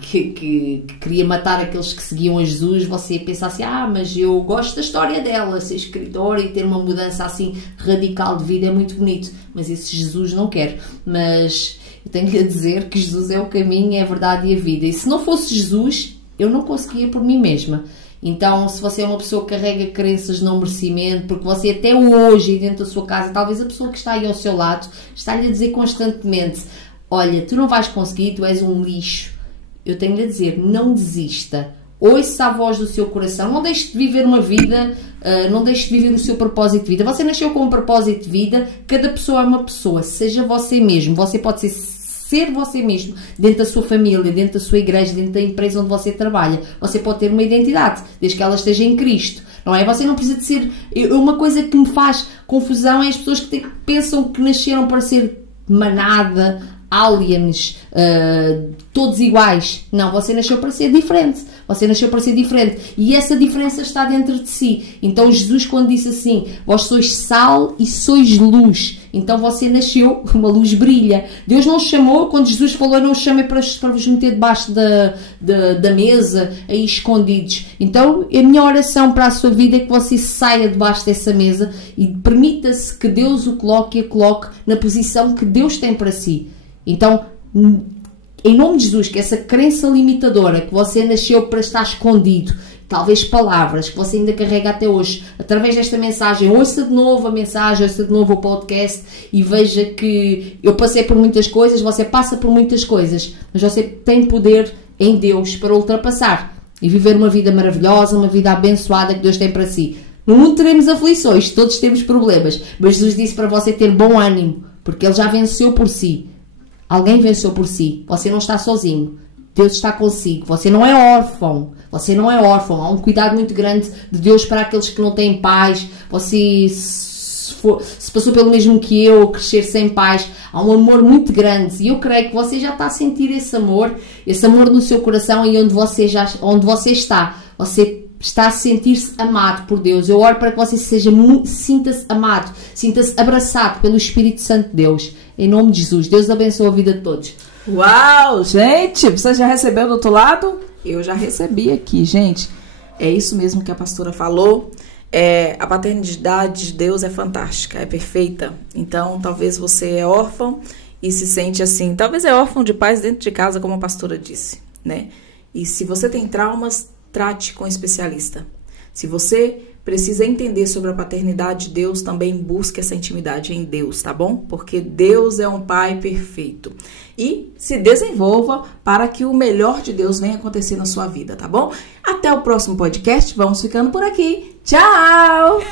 que queria matar aqueles que seguiam a Jesus, você pensa assim, mas eu gosto da história dela, ser escritora e ter uma mudança assim radical de vida é muito bonito, mas esse Jesus não quer. Mas eu tenho-lhe a dizer que Jesus é o caminho, é a verdade e a vida, e se não fosse Jesus, eu não conseguia por mim mesma. Então, se você é uma pessoa que carrega crenças de não merecimento, porque você até hoje, dentro da sua casa, talvez a pessoa que está aí ao seu lado, está-lhe a dizer constantemente, olha, tu não vais conseguir, tu és um lixo. Eu tenho-lhe a dizer, não desista. Ouça a voz do seu coração. Não deixe de viver uma vida, não deixe de viver o seu propósito de vida. Você nasceu com um propósito de vida, cada pessoa é uma pessoa. Seja você mesmo. Você pode ser você mesmo, dentro da sua família, dentro da sua igreja, dentro da empresa onde você trabalha. Você pode ter uma identidade, desde que ela esteja em Cristo. Não é? Você não precisa de ser... Uma coisa que me faz confusão é as pessoas que pensam que nasceram para ser manada, aliens, todos iguais. Não, você nasceu para ser diferente. Você nasceu para ser diferente. E essa diferença está dentro de si. Então Jesus, quando disse assim, vós sois sal e sois luz. Então você nasceu, uma luz brilha. Deus não chamou, quando Jesus falou, não os chamei para vos meter debaixo da mesa, aí escondidos. Então a minha oração para a sua vida é que você saia debaixo dessa mesa e permita-se que Deus o coloque e a coloque na posição que Deus tem para si. Então, em nome de Jesus, que essa crença limitadora, que você nasceu para estar escondido, talvez palavras que você ainda carrega até hoje, através desta mensagem, ouça de novo a mensagem, ouça de novo o podcast e veja que eu passei por muitas coisas, você passa por muitas coisas, mas você tem poder em Deus para ultrapassar e viver uma vida maravilhosa, uma vida abençoada que Deus tem para si. No mundo teremos aflições, todos temos problemas, mas Jesus disse para você ter bom ânimo, porque Ele já venceu por si. Alguém venceu por si. Você não está sozinho. Deus está consigo. Você não é órfão. Você não é órfão. Há um cuidado muito grande de Deus para aqueles que não têm pais. Você se passou pelo mesmo que eu, crescer sem pais. Há um amor muito grande. E eu creio que você já está a sentir esse amor no seu coração e onde você está. Você está a sentir-se amado por Deus. Eu oro para que você sinta-se amado, sinta-se abraçado pelo Espírito Santo de Deus. Em nome de Jesus. Deus abençoe a vida de todos. Uau, gente! Você já recebeu do outro lado? Eu já recebi aqui, gente. É isso mesmo que a pastora falou. A paternidade de Deus é fantástica, é perfeita. Então, talvez você é órfão e se sente assim. Talvez é órfão de pais dentro de casa, como a pastora disse, né? E se você tem traumas, trate com um especialista. Se você precisa entender sobre a paternidade de Deus, também busque essa intimidade em Deus, tá bom? Porque Deus é um Pai perfeito. E se desenvolva para que o melhor de Deus venha acontecer na sua vida, tá bom? Até o próximo podcast. Vamos ficando por aqui. Tchau!